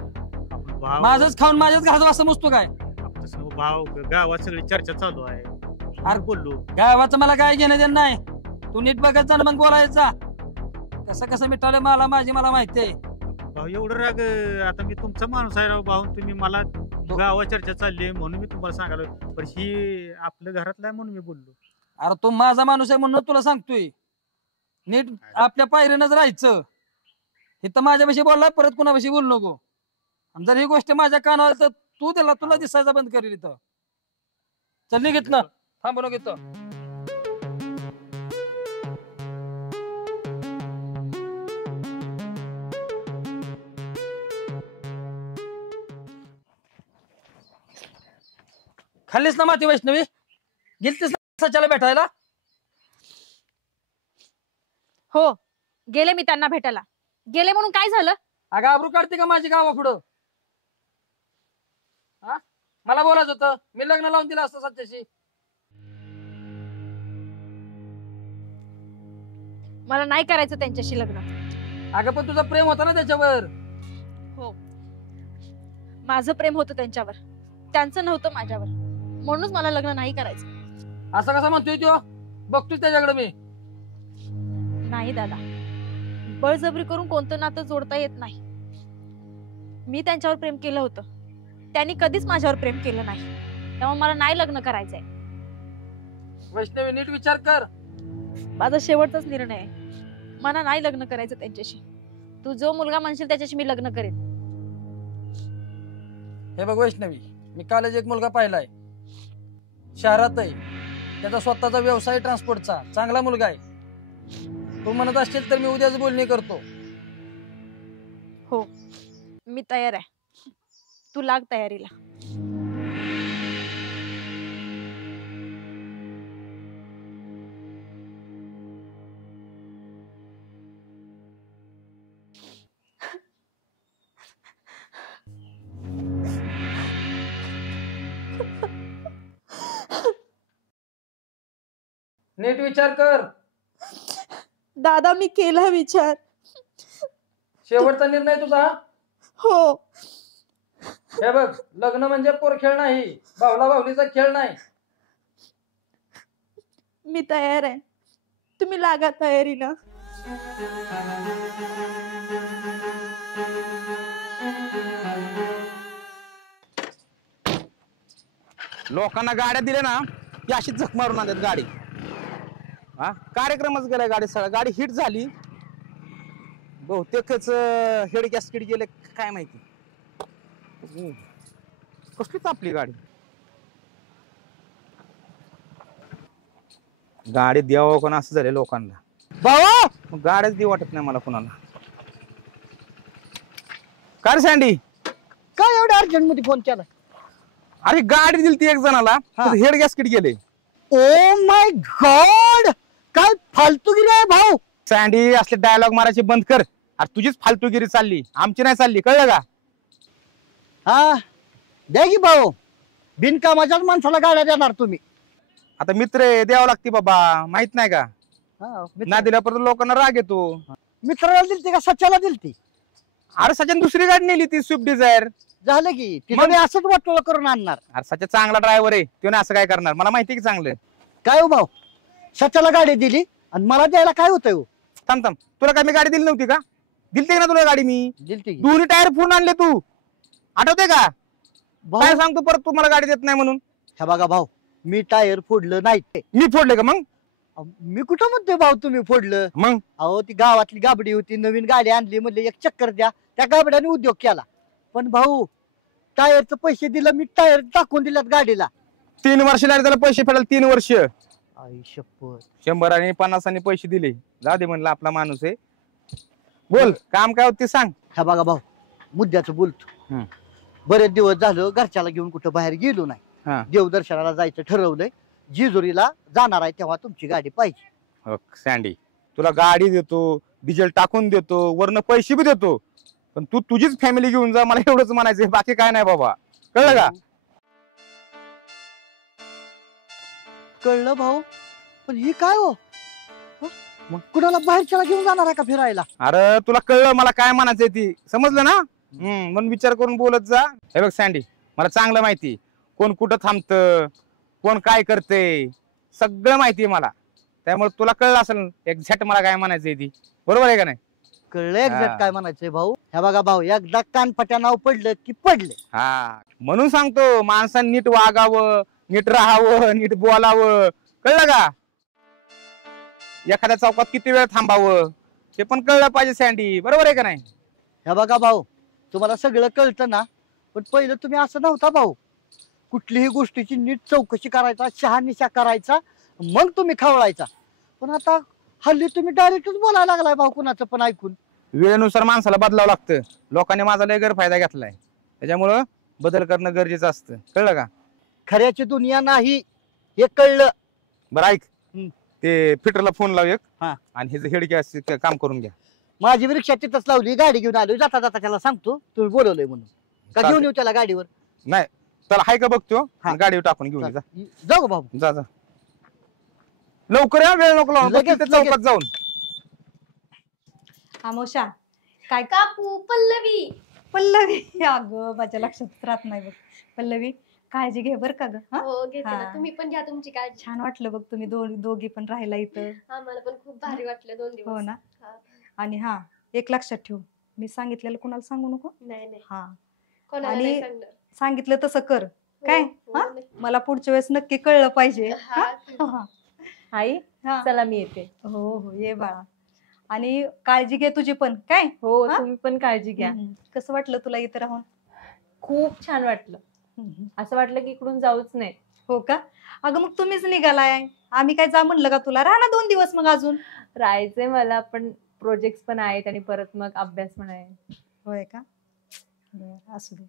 भाव माझंच खाऊन माझ्याच घरात असं मुसतो काय? तसं नव्ह, भाव गावात सगळी चर्चा चालू आहे. अरे बोललो गावाचं मला काय घेणं देणं नाही. तू नीट बघत जा ना, मग बोलायचा. कसं कसं मिटावलं मला माहिती आहे. भाऊ एवढं राग? आता मी तुमचा माणूस आहे राव भाऊ. तुम्ही मला गावात चर्चा चालली आहे म्हणून मी तुम्हाला सांगालो, पण ही आपलं घरातलं आहे म्हणून मी बोललो. अरे तू माझा माणूस आहे म्हणून तुला सांगतोय. नीट आपल्या पायरीनच राहायचं. इथं माझ्यापाशी बोलला, परत कुणापाशी बोलू नको. आणि जर ही गोष्ट माझ्या कानावर तर तुला दिसायचा बंद करेल इथं. चल निघित ना, थांबू नको इथं. खाल्लीस ना माती वैष्णवी? गेलतीस ना सच्याला भेटायला? हो, गेले मी त्यांना भेटायला. गेले म्हणून काय झालं? अगं आबरू काढते का माझी गावा पुढं? हा, मला बोलायचं होतं, मी लग्न लावून दिलं असतं सच्याशी. मला नाही करायचं त्यांच्याशी लग्न. अगं पण तुझं प्रेम होतं ना त्याच्यावर. हो, माझं प्रेम होतं त्यांच्यावर, त्यांचं नव्हतं माझ्यावर. म्हणूनच मला लग्न नाही करायचं. असं कसं म्हणतोय तो? बघतोय त्याच्याकडे मी. नाही दादा, बळजबरी करून कोणतं नातं जोडता येत नाही. मी त्यांच्यावर प्रेम केलं होतं, त्यांनी कधीच माझ्यावर प्रेम केलं नाही. त्यामुळे मला नाही लग्न करायचंय. वैष्णवी नीट विचार कर. माझा शेवटचाच निर्णय आहे, मला नाही लग्न करायचं त्यांच्याशी. तू जो मुलगा म्हणशील त्याच्याशी मी लग्न करेन. हे बघ वैष्णवी, मी कालच एक मुलगा पाहिलाय, शहरात आहे. त्याचा स्वतःचा व्यवसाय ट्रान्सपोर्टचा, चांगला मुलगा आहे. तू म्हणत असशील तर मी उद्याच बोलणी करतो. हो, मी तयार आहे. तू लाग तयारीला. नीट विचार कर. दादा मी केला विचार. शेवटचा निर्णय तुझा. हो. हे बघ, लग्न म्हणजे पोरखेळ नाही, भावला भावलीचा खेळ नाही. मी तयार आहे, तुम्ही लागा तयारीनं. लोकांना गाड्या दिल्या ना की अशीच झक मारून आणतात गाडी. हा कार्यक्रमच गेलाय गाडी, सगळं गाडी हिट झाली बहुतेकच. हेड गॅस्केट गेले काय माहिती. कसली तापली गाडी. गाडी द्यावं कोण असं झाले लोकांना. बाबा गाड्याच देऊ वाटत नाही मला कोणाला. काय सँडी काय एवढ्या अर्जंट मध्ये फोन केला? अरे गाडी दिली ती एक जणाला, हेड गॅस्केट गेले. ओ माय गॉड, काय फालतूगिरी आहे भाऊ. सँडी असले डायलॉग मारायचे बंद कर. अरे तुझीच फालतूगिरी चालली, आमची नाही चालली, कळलं का? हा द्या की भाऊ, बिनकामाच्याच माणसाला गाड्या देणार तुम्ही. आता मित्र आहे, द्यावं लागते बाबा, माहित नाही का? ना दिल्यापर्यंत लोकांना राग येतो. मित्राला दिलती का सच्याला दिलती? अरे सचिन दुसरी गाडी नेली ती स्विफ्ट डिझायर. झालं की तिथं मी असंच वाटोळं करून आणणार. अरे सचिन चांगला ड्रायव्हर आहे, तो असं काय करणार, मला माहिती की चांगलं. काय हो भाऊ, सच्याला गाडी दिली आणि मला द्यायला काय होतंय हो? थांब थांब, तुला काय मी गाडी दिली नव्हती का? दिलती ना तुला गाडी मी? दिलती की? दोन्ही टायर फोन आणले तू, आठवते का? भाऊ काय सांगतो परत तू मला गाडी देत नाही म्हणून? हे बघा भाऊ, मी टायर फोडलं नाही. मी फोडले का मग? मी कुठं म्हणतोय भाऊ तुम्ही फोडलं? मग अहो ती गावातली गाबडी होती, नवीन गाडी आणली, म्हणले एक चक्कर द्या. त्या गाबड्याने उद्योग केला. पण भाऊ टायरचं पैसे दिलं, मी टायर टाकून दिल्यात गाडीला. 3 वर्ष लागले त्याला पैसे फेडायला, 3 वर्ष. आई शपथ. 100 आणि 50 पैसे दिले. जा दे म्हणलं, आपला माणूस आहे. बोल काम काय होत ते सांग. हा बघा भाऊ, मुद्द्याचं बोलतो. बरेच दिवस झालं घरच्याला घेऊन कुठं बाहेर गेलो नाही. देवदर्शनाला जायचं ठरवलंय. जेजुरीला जाणार आहे, तेव्हा तुमची गाडी पाहिजे. सँडी तुला गाडी देतो, डिझेल टाकून देतो, वरनं पैसे बी देतो, पण तू तुझीच फॅमिली घेऊन जा, मला एवढंच म्हणायचं, बाकी काय नाही बाबा, कळलं का? कळलं भाऊ, पण ही काय हो? मग कुणाला बाहेरच्याला घेऊन जाणार आहे का फिरायला? अरे तुला कळलं मला काय म्हणायचंय ती, समजलं ना? म्हणून विचार करून बोलत जा. हे बघ सँडी, मला चांगलं माहिती कोण कुठं थांबतं, कोण काय करते, सगळं माहिती आहे मला. त्यामुळे तुला कळलं असेल एक्झॅक्ट मला काय म्हणायचंय ती, बरोबर आहे का नाही? कळलं एक्झॅक्ट काय म्हणायचंय भाऊ. ह्या बघा भाऊ, एकदा कानपट्या नाव पडलं की पडले. हा म्हणून सांगतो, माणसाने नीट वागावं, नीट राहावं, नीट बोलावं, कळलं का? एखाद्या चौकात किती वेळ थांबावं हे पण कळलं पाहिजे सँडी, बरोबर आहे का नाही? ह्या बघा भाऊ, तुम्हाला सगळं कळतं ना, पण पहिलं तुम्ही असं नव्हता भाऊ. कुठलीही गोष्टीची नीट चौकशी करायचा, शहानिशा करायचा, मग तुम्ही खवळायचा. पण आता हल्ली तुम्ही डायरेक्टच बोलायला लागलाय भाऊ, कुणाचं पण ऐकून. वेळेनुसार माणसाला बदलावं लागतं. लोकांनी माझा लय गैरफायदा घेतलाय, त्याच्यामुळं बदल करणं गरजेचं असतं, कळलं का? खऱ्याची दुनिया नाही हे कळलं. बरं ऐक, ते फिटरला फोन लाव एक, हा. आणि हे हेडकी काम करून घ्या. माझी रिक्षा तिथंच लावली, गाडी घेऊन आलो. जाता जाता त्याला सांगतो तुम्ही बोलवलंय म्हणून. का घेऊन येऊ त्याला गाडीवर? नाही त्याला हाय का बघतो, गाडीवर टाकून घेऊन जा. जाऊ भाऊ, जा जा लवकर या, वेळ नको लावू. लगेच, तिथे चौकात जाऊन. आमोशा काय काकू पल्लवी. पल्लवी, अगं माझ्या लक्षात राहत नाही बघ. पल्लवी काळजी घे बर का ग. हो घेते ना, हा. तुम्ही पण घ्या तुमची काळजी. छान वाटलं बघ तुम्ही दोघी पण राहिला इथं. आम्हाला पण खूप भारी वाटलं 2 दिवस. हो ना. हा. आणि हा एक लक्षात ठेव, मी सांगितलेलं कुणाला सांगू नको. नाही नाही, हा कोणाला आणि नाही सांगणार. सांगितलं तसं कर हो, काय? हो, हा? नक्की. मला पुढच्या वेळेस नक्की कळलं पाहिजे. हा, हा. आई हा. चला मी येते. हो हो ये बाळा, आणि काळजी घे तुझी पण काय. हो हा? तुम्ही पण काळजी घ्या. कसं वाटलं तुला इथं राहून? खूप छान वाटलं. असं वाटलं की इकडून जाऊच नाही. हो का? अगं मग तुम्हीच निघालाय, आम्ही काय जा म्हणलं का तुला? राहा ना 2 दिवस मग अजून. राहायचंय मला, पण प्रोजेक्ट पण आहेत आणि परत मग अभ्यास पण आहे. होय का? बरं, असू दे,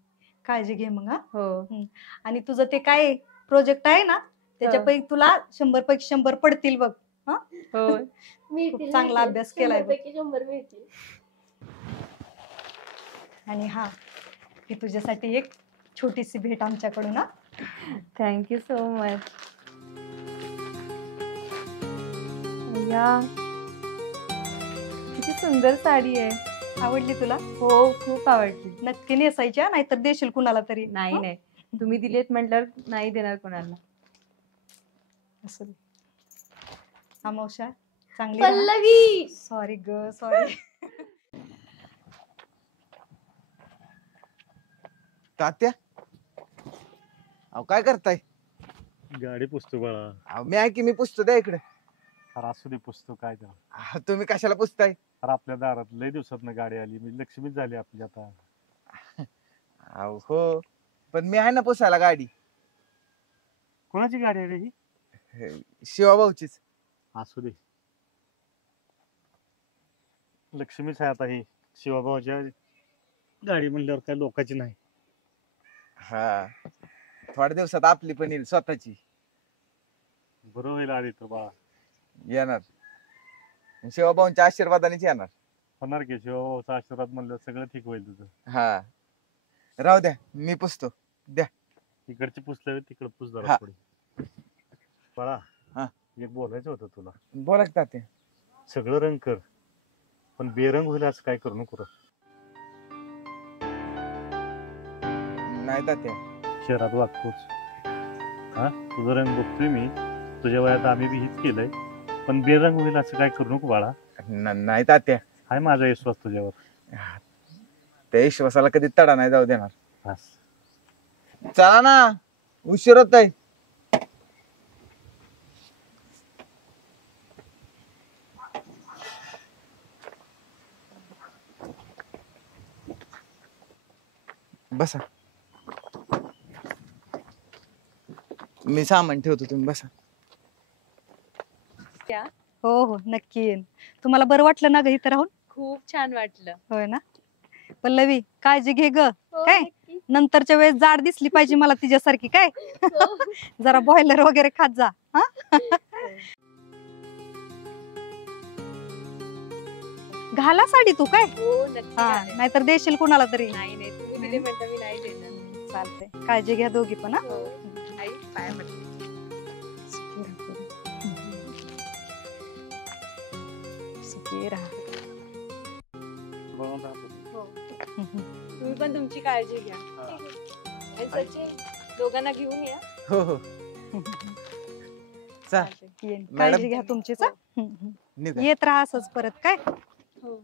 काळजी घे मग. हा. हो आणि तुझं ते काय प्रोजेक्ट आहे ना, त्याच्यापैकी तुला 100 पैकी 100 पडतील बघ. हो मिळतील, खूप चांगला मिळतील. अभ्यास केलाय बघ. 100 पैकी 100 मिळतील. आणि हा, ही तुझ्यासाठी एक छोटीशी भेट आमच्याकडून. हा. Thank you so much. या किती सुंदर साडी आहे. आवडली तुला? हो, खूप आवडली. नक्की नेसायच्या, नाहीतर देशील कुणाला तरी. नाही हं? नाही, तुम्ही दिलेत म्हटल्यावर नाही देणार कोणाला. असू दे. अमावस्या चांगली. पल्लवी सॉरी ग, सॉरी. तात्या अहो काय करताय? गाडी पुसतो बाळा. अहो, मी आहे की, मी पुसतो द्या इकडे. अरे असू दे पुसतो काय त्याला. तुम्ही कशाला पुसताय? अरे आपल्या दारात लय दिवसात गाडी आली, म्हणजे लक्ष्मीच झाली आपली आता. अहो हो, पण मी आहे ना पुसायला गाडी. कोणाची गाडी आहे रे ही? शिवाभाऊचीच. असू दे, लक्ष्मीच आहे आता ही. शिवाभाऊच्या गाडी म्हणल्यावर काय लोकांची नाही. हा, थोड्या दिवसात आपली पण येईल स्वतःची. बरं होईल आली तर बाळा. येणार, शिवाभाऊंच्या आशीर्वादानेच येणार. होणार की, शिवाभाऊचा आशीर्वाद म्हणल्यावर सगळं ठीक होईल तुझं. हा, राहू द्या, मी पुसतो. इकडची पुसल्यावर तिकडे पुस हा. जरा पुढे. बाळा हा. एक बोलायचं होतं तुला. बोला की तात्या. सगळं रंग कर, पण बेरंग होईल असं काय करू नको. नाही तात्या. शहरात वागतोच हा, तुझं रंग बघतोय मी. तुझ्या वयात आम्ही बी हीच केलंय, पण बेरंग होईल असं काय करू नको बाळा. नाही तात्या, हाय माझा विश्वास तुझ्यावर. त्या विश्वासाला कधी तडा नाही जाऊ देणार. बस. चला ना, उशीर होत आहे. बसा, मी सामान ठेवतो, तुम्ही बसा. हो हो, नक्की येईन. तुम्हाला बरं वाटलं ना ग इथं राहून? खूप छान वाटलं. होय ना. पल्लवी काळजी घे ग. हो, काय? नक्की. नंतरच्या वेळेस जाड दिसली पाहिजे मला तिच्यासारखी. काय? हो. जरा बॉयलर वगैरे खात जा. हा? घाला साडी तू. काय? हो, नक्की हा, घालेन. नाहीतर देशील कुणाला तरी. नाही नाही, तुम्ही दिले म्हणता मी नाही देणार. चालतंय, काळजी घ्या दोघी पण. हा? हो, आई पाया पडते. सुखी राहा. बघून राहतो. तुम्ही पण तुमची काळजी घ्या. आणि सचिन, दोघांना घेऊन या. हो हो, चा येईन. मॅडम. काळजी घ्या तुमचीच. हा? निघा. येत राहा असंच परत. काय? हो.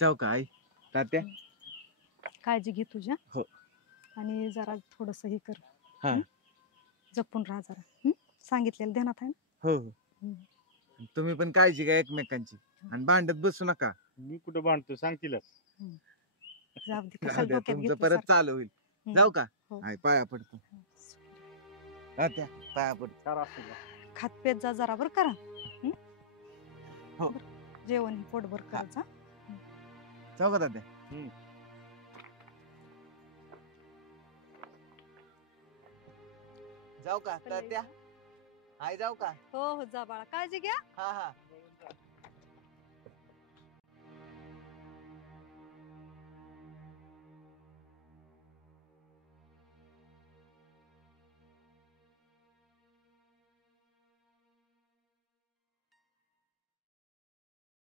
जाऊ का आई? तात्या काळजी घे तुझ्या. हो. आणि जरा थोडस हे कर. हा. हं? जपून राहा जरा. हं? सांगितलेलं ध्यानात आहे ना? हो हो, तुम्ही पण काळजी घ्या एकमेकांची, आणि भांडत बसू नका. मी कुठं बांधतो सांगतीलच. जाऊ दे, राहू कशाला द्या, डोक्यात तुमचं घेतोय परत सारखं? चालू होईल. हं. जाऊ का? हो. आई पाया पडतो. तात्या पाया पडतो. चार असतो का? खात पेत जा जरा, बरं करा. हो. जेवण हे पोटभर करायचं. जाऊ का तात्या? जाऊ का तात्या? आई जाऊ का? हो हो, जा बाळा, काळजी घ्या. हा हा.